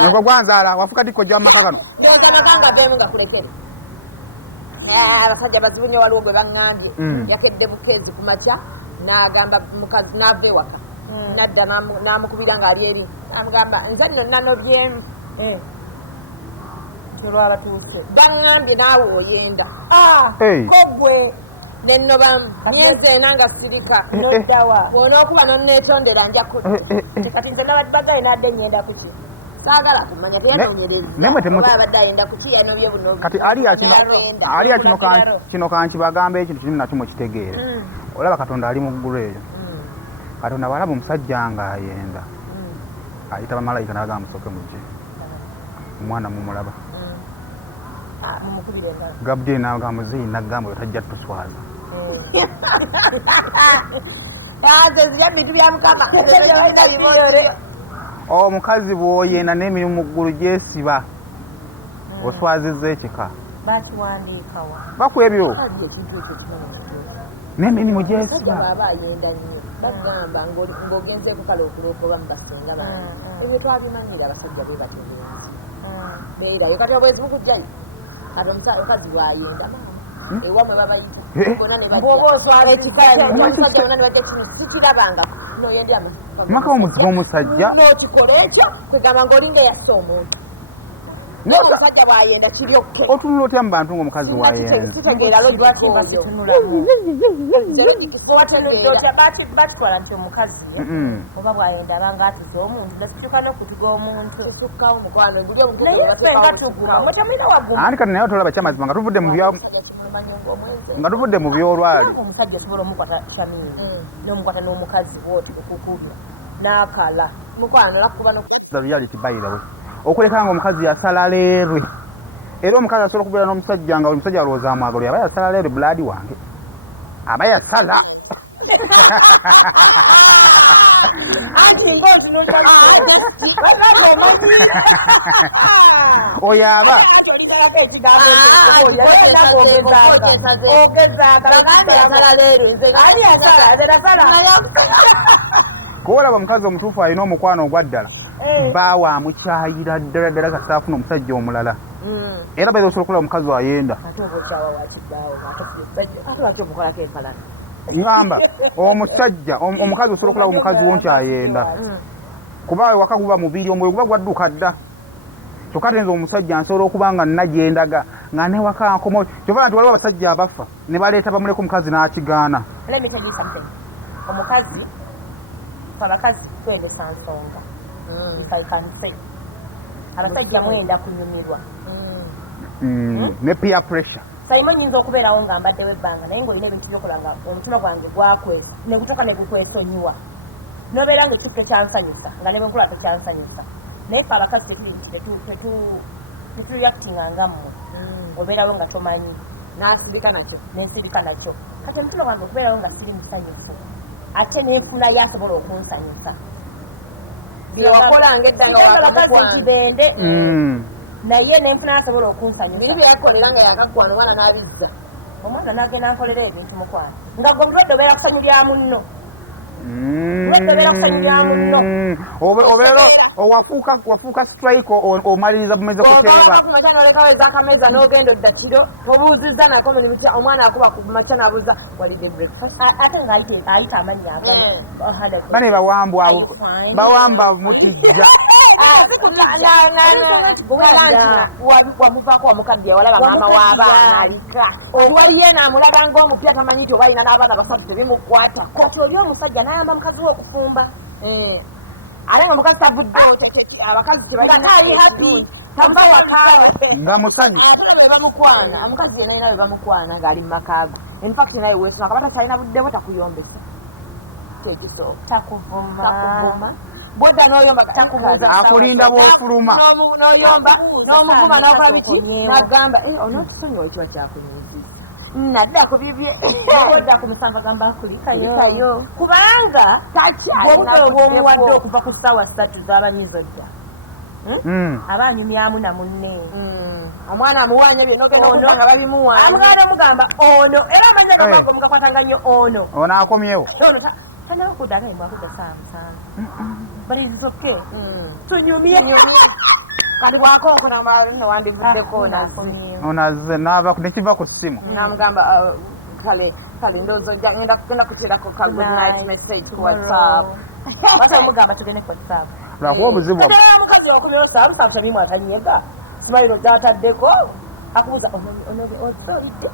ngo gwanzaala wafuka dikojja mumaka gano abasajja bazibunye waliwo gwe baŋŋambye yakedde bukeezi ku makya n'agamba mukazi n'ava ewaka nadda n'amukubira ng'ali eri n'amugamba nze nno nanobyemu olwabatuuse baŋŋambye naawe oyenda kogwe nennobamu myezi ena nga sirika noddawa bw'onookuba nonneetondera nja kudde kati nze nabadibagaye n'adde nyenda kuki saagala kumanya teyanoonyerezabadde ayenda kuki yanobye buno kati aliya kino kankibagambe ekintu kiri nakyo mukitegeere olaba katonda ali mu ggulu eyo katonda balaba omusajja nga ayenda ayita bamalayika nagamba musooke mujje omwana mumulaba gabudiri nagamba muzeeyi nagamba oyo tajja tuswaza bintu bya mukama omukazi bw'oyenda n'emirimu mu ggulu gyesiba oswazizza ekika bakwebyo n'emirimu gyesiba bagamba ng'ogenzeeko kale okulookoba mu basenga bange ebyo twabimanyira abasajja be bategeera beerayo kati obwezi bukujjayo kati omukazi bw'ayenda ewamwe babayibooba oswala ekikaaona nebajja tukirabangako noyendyamu maka omuzibu omusajja n'okikola ekyo kwegamba ng'olinga eyassa omuntu omusajja bw'ayenda kiryokke otunula otya mu bantu ng'omukazi wayenza kitegeera lodwakoyo batwala nti omukazi oba bw'ayenda abanga atuze omuntu netukyuka n'okutuga omuntu tukkawo mukwano guli naye ffe nga tuguma mwe temulina waguma andi kati naye otolaba kyamazima nga tuvudde mu byolwali omusajja tubola omukwata tamiini n'omukwata n'omukazi bwoti okukulya n'akala mukwano lakuba reality by the way okuleka nga omukazi yasala leerwe era omukazi asobola okubeera n'omusajja nga omusajja alowooza amwagalo aba yasala leerwe buladi wange aba yasala anti ngozi oyo aba kuolaba omukazi omutuufu alina omukwano ogwa ddala baawa amukyayira ddala ddala kasita afuna omusajja omulala era baira osobola okulaba omukazi ayenda ngamba omusajja omukazi osobola okulaba omukazi wo nti ayenda kuba waka guba mubiri omwoyo guba gwadduka dda kyokka tenza omusajja nsobola okuba nga nagyendaga nga newaka nkomo kyova nti waliwo abasajja abafa ne baleeta bamuleka omukazi n'akigaana omukazi abakazi twendesa nsonga nfaikanse abasajja mwenda kunyumirwa ne peer pressure sayimo nyinza okubeerawo nga mbaddewo ebbanga naye ng'olina ebintu byokola nga omutima gwange gwakwe ne gutuuka ne gukwesonyiwa nobeera nga ekikka ekyansanyusa nga ne bwenkula tekyansanyusa naye fe abakazi tetureactinga ngammwe obeerawo nga tomanyi nensirika nakyo kati omutima gwange okubeerawo nga kiri musanyufu ate n'enfuna yasobola okunsanyusa byewakolanga eddanga abakazi nkibende naye n'enfuna yasobola okunsanyusa biri byeyakolera nga yakagwana omwana n'abizza omwana n'agenda nkolera ebintu mukwano nga gwe mulwadde obeera kusanyulya munno Wetebera kusanyira munno. Obeera wafuuka strike omaliriza bumeze kuteeba. Ku makya n'olekawo ez'akameza n'ogenda oddatiro obuuzizza nako mulimu omwana akuba ku makya n'abuuza walidde breakfast. Ate ng'ayita amannya agano. Bane bawamba mutijja. Wamuvaako wamukaddiya walaba maama w'abaana alika. Waliyo n'amulaba ng'omupya tamanyi nti oba alina n'abaana basatu tebimukwatako. Kati oli omusajja n'ayamba mukazi we okufumba. Ate nga mukazi tavuddewo abakazi tava wakaaba nga musanyufu. ate bwe bamukwana omukazi yenna yina bwe bamukwana ng'ali mu makaago. Infact naye weesuna kabata kyalina buddebo takuyombesa kyekisooka takuvuma bodda n'oyomba takubuuza akulinda bw'ofuluma n'oyomba n'omuvuma n'okabiki n'agamba onootusonyiwa ekiba kyakunyiikiza naddako bibye Bodda ku musanva gamba kulikayo. kubanga Bw'obudde obw'omuwadde okuva ku ssaawa 3 z'abanyizo dda. Abanyumyamu na munne. omwana amuwaanya bye n'ogenda okudda nga babimuwaanya Amuganda mugamba ono era amanya gamango mugakwatanga nnyo ono. ono akomyewo. Ono tanawo kuddaga imwakudda saa 5. But it's okay. tunyumye kati bwakonkona newandivuddeko onazze nekiva ku ssimu. namugamba kale ndowooza ngenda kuteerako ka good night message ku whatsapp Wata omugamba tugende ku WhatsApp. lwakuba obuzibu era mukazi wakomyewo saabu tamimu atanyega simaliro gyataddeko akubuuza osolidde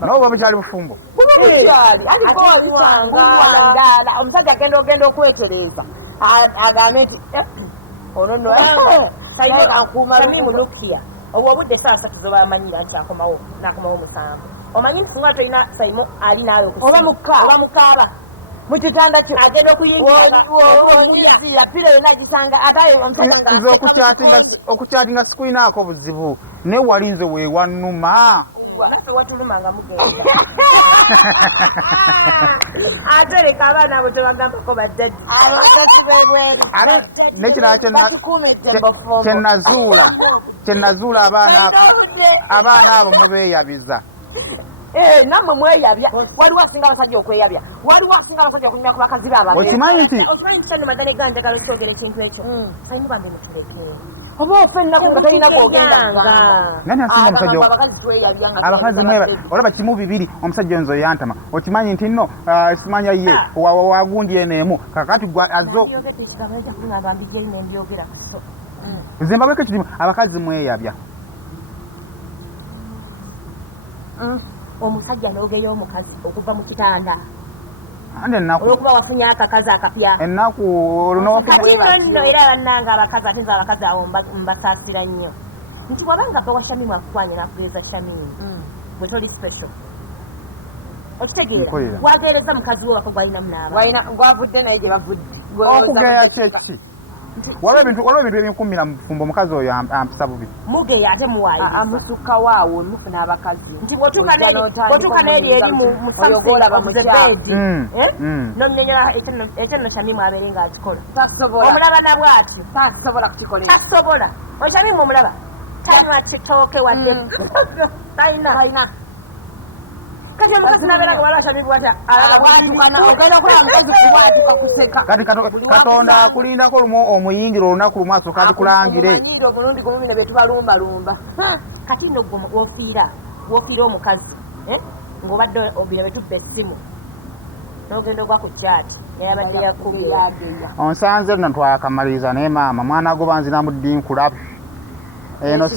nawe oba bukyali bufumbo. buba bukyali alikolisangaala omusajja agenda okwetereeza agambe nti ono no Tamimu Lukia. Obudde saa 3 zoba amanyira nti akomawo n'akomawo 7. Omanyi nti nga tolina Saimo ali naawe oba mukaaba mu kitanda kyo agenda okuyingira pira yonna gisanga ate omusajja nze okukyatinga sikulinaako buzibu naye walinze weewannuma. naffe watuluma nga mugenda ate leka abaana abo tebagambako baddadde abakasi bebweru nekirala kyenazuula abaana abo mubeeyabiza. nammwe mweyabya waliwo asinga abasajja okweyabya waliwo asinga abasajja okunyumya ku bakazi baabwe okimanyi nti kano madani ganjagala okyogera ekintu ekyo Saimo bambi mutuleke oba ofa ennaku nga tolina g'ogendanga nani asinga omusajja abakazi tweyabya nga abakazi olaba kimu bibiri omusajja nzo yantama okimanyi nti nno simanya ye wagundi eneemu kakati azo zimbabweko ekirimu abakazi mweyabya. omusajja n'ogeyo omukazi okuva mu kitanda ande ennaku olwokuba wafunye akakazi akapya ennaku nno era bannanga abakazi ate nze abakazi awo mbasaasira nnyo nti wabanga bba wa Shamimu akukwanye n'akugeeza Shamimu gwe toli special okitegeera wageereza mukazi we waka gwalinamu n'aba gwavudde naye gye bavudde okugeya kyeki waliwo ebintu ebinkummira mu bufumbo omukazi oyo ampisa bubi mugeya ate muwaayi amusukka waawo mufuna abakazi nti bw'otuuka n'eri eri mu n'omunyonyola ekyenno Shamimu abeere ng'akikola omulaba nabw ati tasobola kukikola tasobola Shamimu omulaba talina kitooke wadde talina kati omukazi nabeera nga waliwo Shamimu wata ogenda okulaba mukazi kubwatuka kuseka kati Katonda akulindako lumu omuyingira olunaku lumu asooka abikulangire omulundi gumu bino bye tubalumbalumba kati nno gwe wofiira omukazi ng'obadde obirabe tubba essimu n'ogenda ogwa ku kyati yayabadde yakubye onsanze nno twakamaliriza naye maama mwana go banzina mu ddinkulaba eno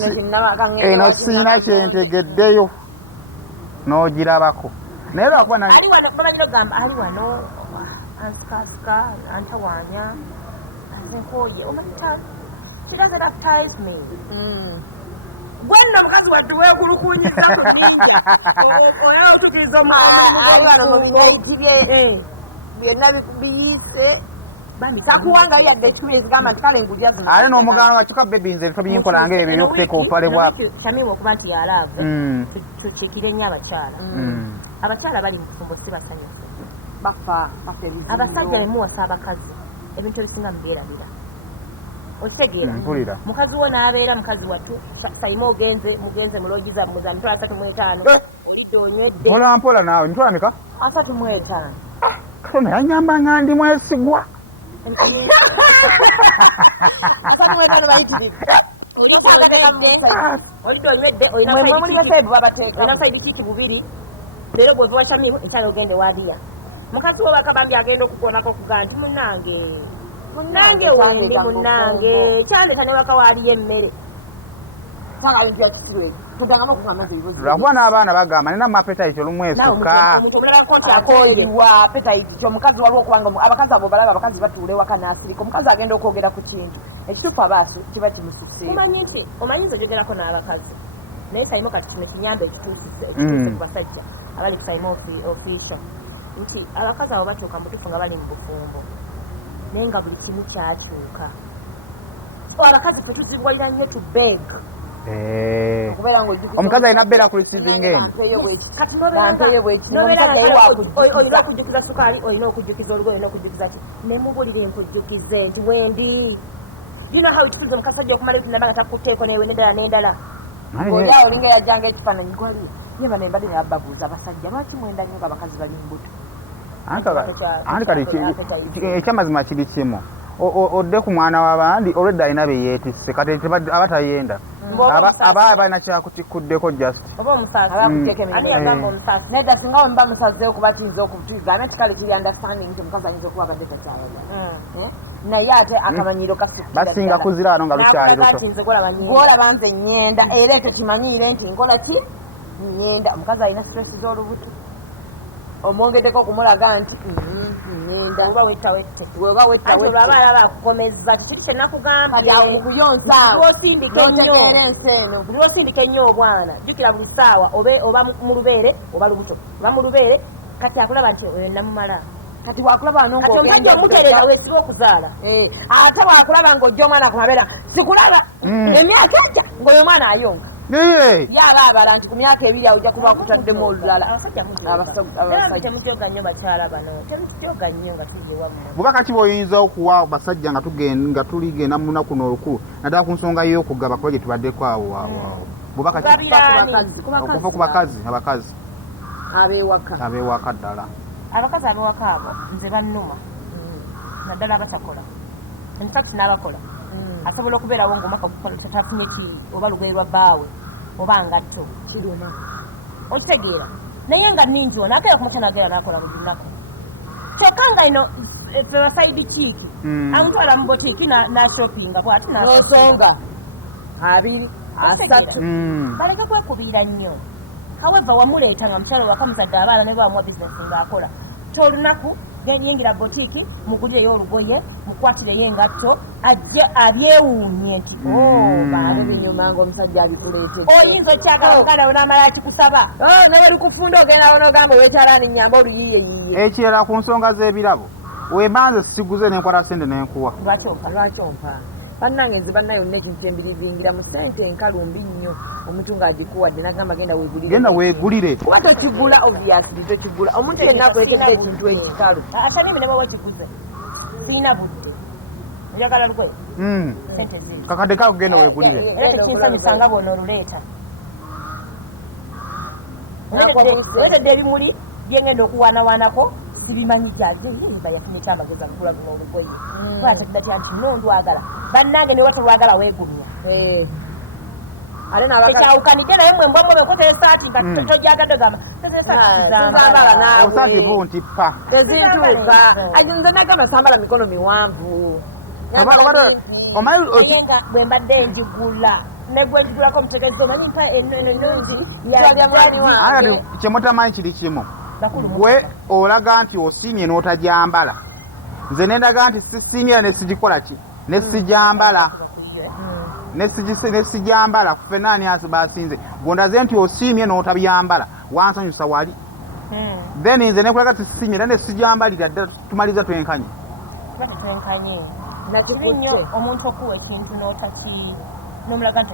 siina kyentegeddeyo n'ogirabako naye lwakuba ali wano bamanyi ogamba ali wano ansikasika antawaanya anenkoye omanyi she doesn't baptize me gwenno mukazi wadde weekulukunyiriza ku dduja oyala otukiriza omulimu byonna biyise takuwangayo yadde ekikumi ekigamba nti kale ngulya zino ate n'omugano wakika bebinze tobiyinkolanga ebyo ebyokuteeka obupale bwabwe Shamimu okuba nti yalaavu tukiikire nnyo abakyala bali mu bufumbo si basanyufu abasajja bemuwasa abakazi ebintu ebisinga mubyerabira okitegeera mukazi wo n'abeera mukazi wattu Saimo mugenze mulogiza muza mitwalo 35 olidde onywedde mpolampola naawe mitwalo meka 35 Katonda yanyamba nga ndi mwesigwa. Saidikiki bubiri leero bwova watamimu enkyalo ogende waliya mukazi wo bakabambye agenda okugonako okuga nti munnange wendi munnange kyandeta ne waka waaliyo emmere lwakuba n'abaana bagamba nina mapetayiti olumwesuka omuntu omulala konti akooliwa petayiti kyomukazi waliwo okubanga abakazi abo balaba abakazi batuula ewaka n'asirika omukazi agenda okwogera ku kintu ekituufu abaasi kiba kimusukseeyo omanyi nti ojogerako n'abakazi naye saimo kati kino kinyambe ekituukise ku basajja abali kusaima ofiisa nti abakazi abo batuuka mutuufu nga bali mu bufumbo naye nga buli kimu kyatuuka abakazi fe tuzibwalira nnyo tu beg omukazi alina bbeera ku receiving end olina okujjukiza sukaali olina okujjukiza olugo olina okujjukiza ki nemubulire nkujjukize nti wendi you know how it feels omukasajja okumala etunamba nga takuteeko newe n'endala n'endala olaba olinga yajjanga ekifaananyi gwali ye bano embadde nebababuuza abasajja lwaki mwenda nnyo nga abakazi bali mbuto anti kati ekyamazima kiri kimu odde ku mwana w'abandi olwedda alina be yeetisse kati aba tayenda aba balina kyakutikuddeko just oba omusaasi nedda singa wemuba musazeewo kuba kiyinza okutugamba nti kale kiri understanding nti omukazi ayinza okuba abadde takyayagala naye ate akamanyiiro basinga kuziraano nga lukyali luto gwolaba nze nyenda era ekyo kimanyiire nti nkola ki nyenda omukazi alina stress z'olubuto omwongeddeko okumulaga nti nyenda oba wettawetteolwaba akukomeza tikiri kyenakugambyeosindika ennyo obwana jjukira buli ssaawa oba mu lubeere oba lubuto oba mu lubeere kati akulaba nti oyo namumala kati wakulaba omusajja omuterera weesiba okuzaala ate wakulaba ng'ojja omwana ku mabeera sikulaba emyaka ejja ng'oyo omwana ayonga yaba abala nti ku myaka ebiri awo ojja kuba kutaddemu olulala bubaka ki bwoyinza okuwa basajja nga tuligenda mu lunaku n'olukulu naddala ku nsonga y'okugaba kuba gye tubaddeko awo bubaka okuva ku bakazi abakazi abeewaka ddala abakazi abewaka abo nze bannuma naddala abatakola ensati n'abakola asobola okubeerawo ngaomwaka tatafunye ki oba lugoye lwa bbaawe oba ngatto okitegeera naye nga ningi ono akeera kumukya nageera nakola buli lunaku kyokka nga ino fe basaidi kiiki amutwala mu botiiki nashoppinga bwati nosonga abiri asatu baleke kwekubiira nnyo however wamuleeta nga mukyalo waka muzadde abaana ne bamuwa bizinesi ng'akola kyolunaku yingira botiiki mugulireyo olugoye mukwasireyo engatto ajje abyewuunye nti bantu binyuma ng'omusajja abikuleetedde oyinza okyagala muganda we n'amala akikusaba ne bali kufunda ogenda n'ogamba wekyalaani nyamba oluyiyeyiye ekirala ku nsonga z'ebirabo wemanze siguze nenkwata sente nenkuwa lwakyompa bannange nze bannayo nna ekintu kyembirivingira mu sente enkalumbi nnyo omuntu ng'agikuwadde nagamba genda weegulire kuba tokigula obviously tokigula omuntu yenna akwetedde ekintu ekikalu atanimi ne bwe wakiguze sirina budde njagala lugoye sente ziri kakadde kakugenda weegulire era tekinsanyusanga bwona oluleeta oletedde ebimuli byengenda okuwaanawaanako sibimanyi gyayinza yafunyeko amagezi agula guno olugoye ategedatya nti nondwagala bannange newe tolwagala weegumya ekyawukanidde naye mwembwamwe benkota esaati nga tojagadde gamba osaati bu nti pa tezintuuka nze nagamba sambala mikono miwanvu bwe mbadde njigula negwengigulako omutegeezi omanyi mpa enungi kyemutamanyi kiri kimu gwe olaga nti osiimye n'otajambala nze nendaga nti sisiimira nesigikola ki nesijambala nesijambala kufe naani basinze gondaze nti osiimye n'otabyambala wansanyusa wali then nze nekulaga tisisiimye era nesijambalira ddala tumaliza twenkanye nnyo omuntu okuwa ekintu n'otaki n'omulaga nti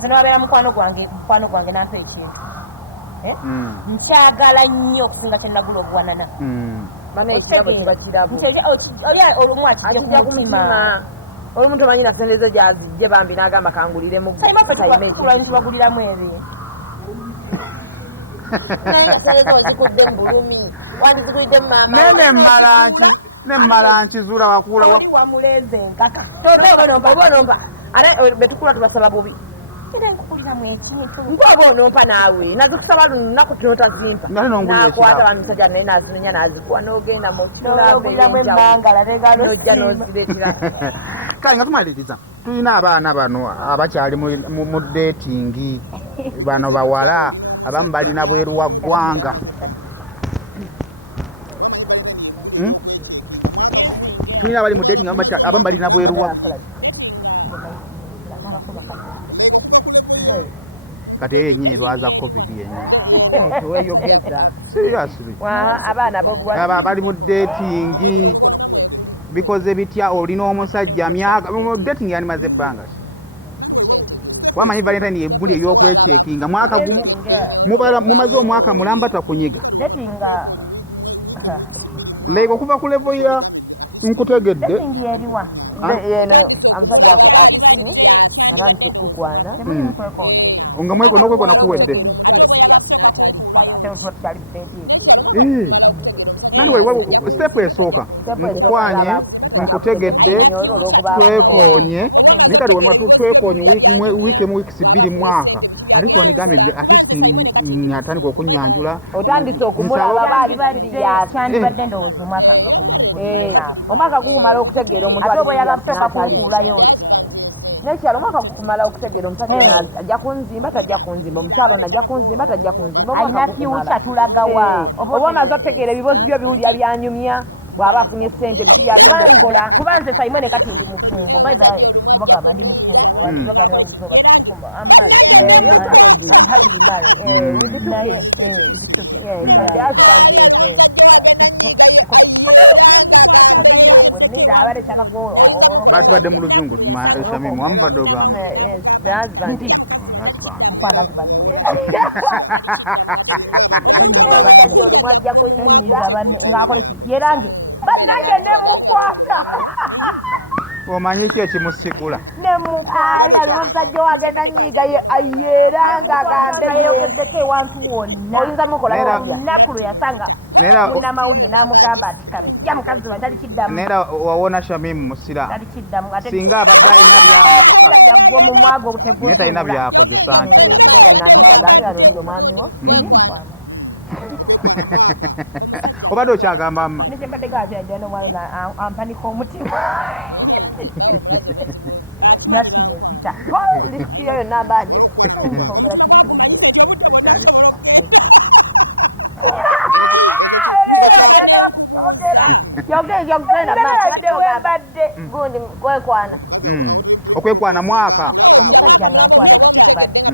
nze newabeera mukwano gwange nampa ekintu nkyagala nnyo okusinga kyenagula obuwanana olumu akijja kumima olumuntu omanyi nasendezo gyazijje bambi n'agamba kangulire muguliramu eri nemmala nkizuula wakuula wamulenze nkaka onompa ate betukula tubasaba bubi nkwaba onompa naawe nazikusaba lunaku tinotazimpa nakwata bamisajja naye nazinonya nazikuwa nogenda mukiramu emmangala nojja noziretera kale nga tumaliriza tulina abaana bano abakyali mu dating bano bawala abamu balina bweru wa ggwanga tulina abali mu dating abamu balina bweru wa kati eyo yennyini lwaza covid yennyini weyogeza seriously abaana aba bali mu dating bikoze bitya olina omusajja myaka dating yanimaze ebbanga wamanyi valentine yeguli ey'okwekyekinga mwaka gumu mumaze omwaka mulamba takunyiga leego okuva ku levo ya nkutegedde yeno amusajja akufunye atandise okukukwana nga mwekona okwekona kuwedde nandi wali step esooka nkukwanye nkutegedde twekoonye naye kati wema twekoonye wiiki emu wiikisi bbiri mwaka ate kiwandigambe atist atandika okunyanjula otandise okumulaba baalikyandibadde ndowooza omwaka nga omwaka gugumala okutegeera omuntu ate obweyala kuteeka kukuulayo ki nekyalo omwaka gukumala okutegeera omusajja ajja kunzimba tajja kunzimba omukyalo najja kunzimba tajja kunzimba alina fyuca tulagawa oba omaze okutegeera ebibozi byo biwulira byanyumya bw'aba afunye ssente bisu byagenda okukola kuba nze sayimone kati ndi mufumbo bagamba ndi mufumbo baganira buzo bati mufumbo I'm married I'm happily married with the two kids with the two kids and the husband is batubadde mu luzungu shamimu wamubadde ogamba the husband mukwano husband omusajja olumu ajja kunyiza ng'akola ki yerange bannange nemukwata omanyi ki ekimusikula nemukwata omusajja wagenda nyiga yeranga agambe ewantu wonna oyinza mukola lunaku lwe yasanga munamawulire n'amugamba ati kabejja mukazi wange talikiddamu neera wawona shamimu musira talikiddamu singa abadde alina byamukuka jaggwa mu mwago obuteguutu naye talina byakozesa nti era nandikwagange alonzi omwami wo obadde okyagamba mma nekyembadde gajajja nomwana ampanika omutima natti nezita lisiti yo yonna mbangi ogera kitundu yogenda gundi kwekwana okwekwana mwaka omusajja nga nkwana kati badde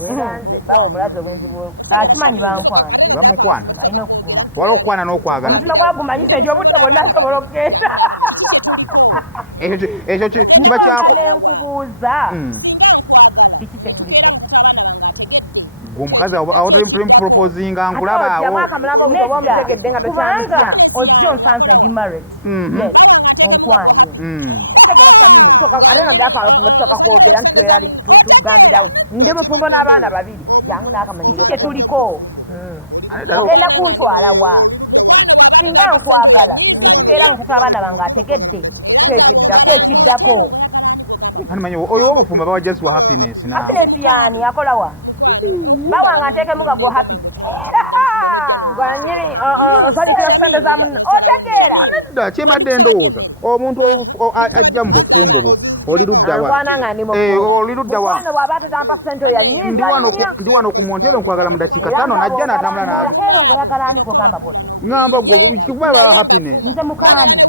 nze bawa omulazi obwenzi akimanyi bankwana bamukwana alina okuguma wala okukwana n'okwagala omutima gwagumanyise nti obudde bwonna asobola okugenda ekyo kiba kyako nenkubuuza kiki kyetuliko omukazi awo proposinga nkulabaawo kubanga ojja onsanze ndi married yes onkwanye otegera family ate nadafaafunga tusoka kwogera ntitugambirawo ndi mufumbo n'abaana babiri jangu n'akamanyiro kiki kyetuliko ogenda kuntwala wa singa nkwagala nitukeera nga tata abaana bange ategedde kekiddako manyi oyo wobufumba bawa just wa happiness nawe happiness yani akolawa bawanga nteekemu nga go happy gwanyiri osanyukira ku sente za munna otegeera nedda kyemadde endowooza omuntu ajja mu bufumbo bwo oli luddawa oli luddawa bw'aba tetampa sente oyo yanyiiza ndi wano ku Montero nkwagala mu dakiika 5 najja n'atambula nawe era ngoyagala ani kwegamba bwoti ngamba gwe kikuba ba happiness nze mukaani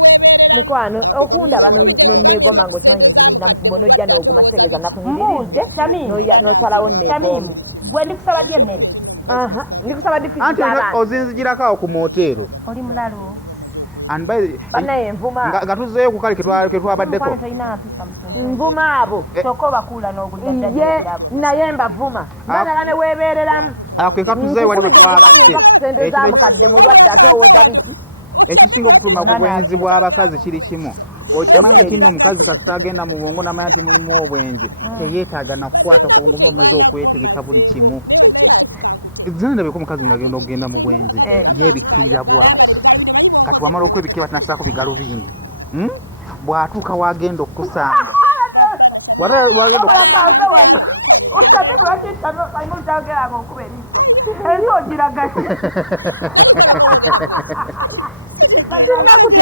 mukwano okundaba nonneegomba ngaokimanyi nti namufumbo nojja n'oguma kitegeeza nakunyiriridde n'osalawo nneegomba gwe ndikusaba ddi emmere ndikusaba ddi anti ozinzigirako ku Montero oli mulalo banaye nvuma nga tuzeeyo ku kale ketwabaddeko nvuma abo kyokka obakuula n'ogudda ye naye mbavuma balala ne weebeereramu kweka tuzeeyo wali bwetwabadde sente zamukadde mulwadde ate owooza biki ekisinga okutuluma ku bwenzi bw'abakazi kiri kimu okimanyi nti nno omukazi kasita agenda mu bwongo namanya nti mulimu obwenzi teyeetaaga nakukwata ku bwongo bamaze okwetegeka buli kimu zinandabeko omukazi ngaagenda okugenda mu bwenzi yeebikkirira bw'ati kati wamala okwebikkira batinasaako bigalo bingi bw'atuuka wagenda okukusanga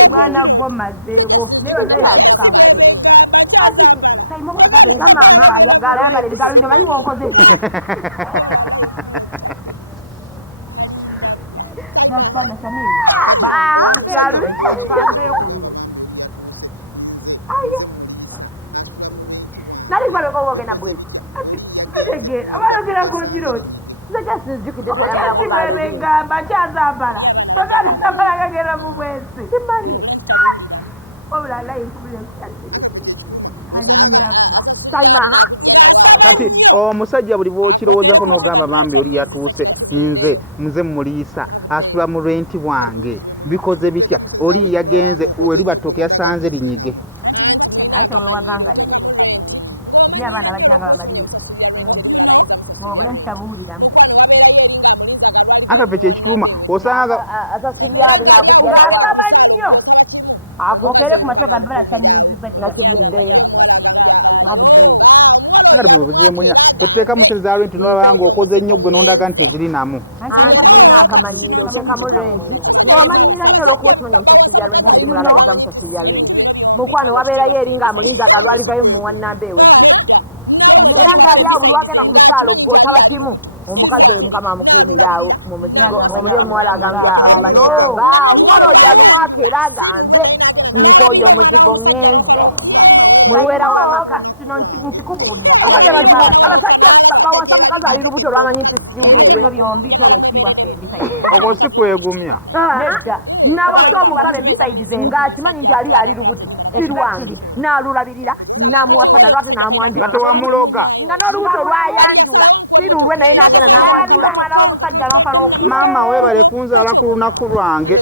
mwana gwo mazeewo nali kwaleko ogenda bwezi abalogera kunjiroti begamba kyazambala toganda zambala gagenda mu bwezi simanyi obulalaindafa kati omusajja buli bwokirowoozako n'ogamba bambi oli yatuuse nze muliisa asula mu lwenti bwange bikoze bitya oli yagenze welibatooke yasanze linyige ate wewaganga nnyo eri abaana bajjanga bamaliriza obule ntabuuliramu akafe kyekituluma osanga ng'asaba nnyo okere ku matwe gambe balatanyiziza nakivuddeyo akati mubuzibu mulina toteeka museze za lwenti nolaba nga okoze nnyo gwe nondaga nti tozirinamu anti nina akamanyiiro oteekamu lwenti ng'omanyiira nnyo olwokuba okimanyi omusasirya lwenti eri mulalagiza musasirya lwenti mukwano wabeerayo eri ng'amulinzi agalwalivayo mu muwannamba ewedde era ng'ali awo buli wagenda ku mukyalo gw'osaba kimu omukazi oyo mukama amukuumira awo mu muzigo omuli omuwala agambye alumanyamba omuwala oyo alumwaka era agambe nk'oyo omuzigo ŋŋenze muwerawo amaka abasajja bawasa mukazi ali lubuto lwamanyi nti siulwe okwo si kwegumya nawasa omukazi ng'akimanyi nti ali lubuto si lwange n'alulabirira n'amuwasa nalwo ate n'amwanjula nga tewamuloga nga n'olubuto lwayanjula si lulwe naye n'agenda n'amwanjula omwana w'omusajja n'ofana maama weebale kunzaala ku lunaku lwange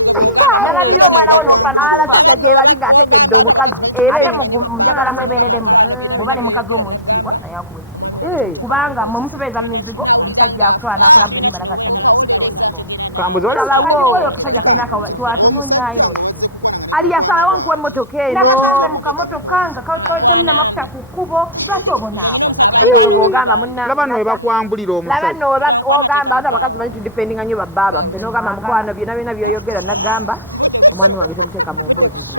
nalabira omwana we n'ofana abasajja gye bali ng'ategedde omukazi era ate njagala mwebereremu muba ne mukazi omwekitiibwa naye akuwekitiibwa kubanga mwe mutubeeza mu mizigo omusajja akutwala n'akulabuza ennyo balagatanyo ekisooliko kambuzi kati oyo akasajja kalina akawatwatonoonyayo ali yasalawo nkuwa emmotoka eno nakakanze mu kamotoka nga kakoddemu n'amafuta ku kkubo lwaki obonaabona bwogamba munna laba no we bakwambulira laba omusajja no wogamba ate abakazi bali tudipendinga nnyo babba baffe n'ogamba mukwano byonna byonna byoyogera nagamba omwami wange tomuteeka mu mboozi ze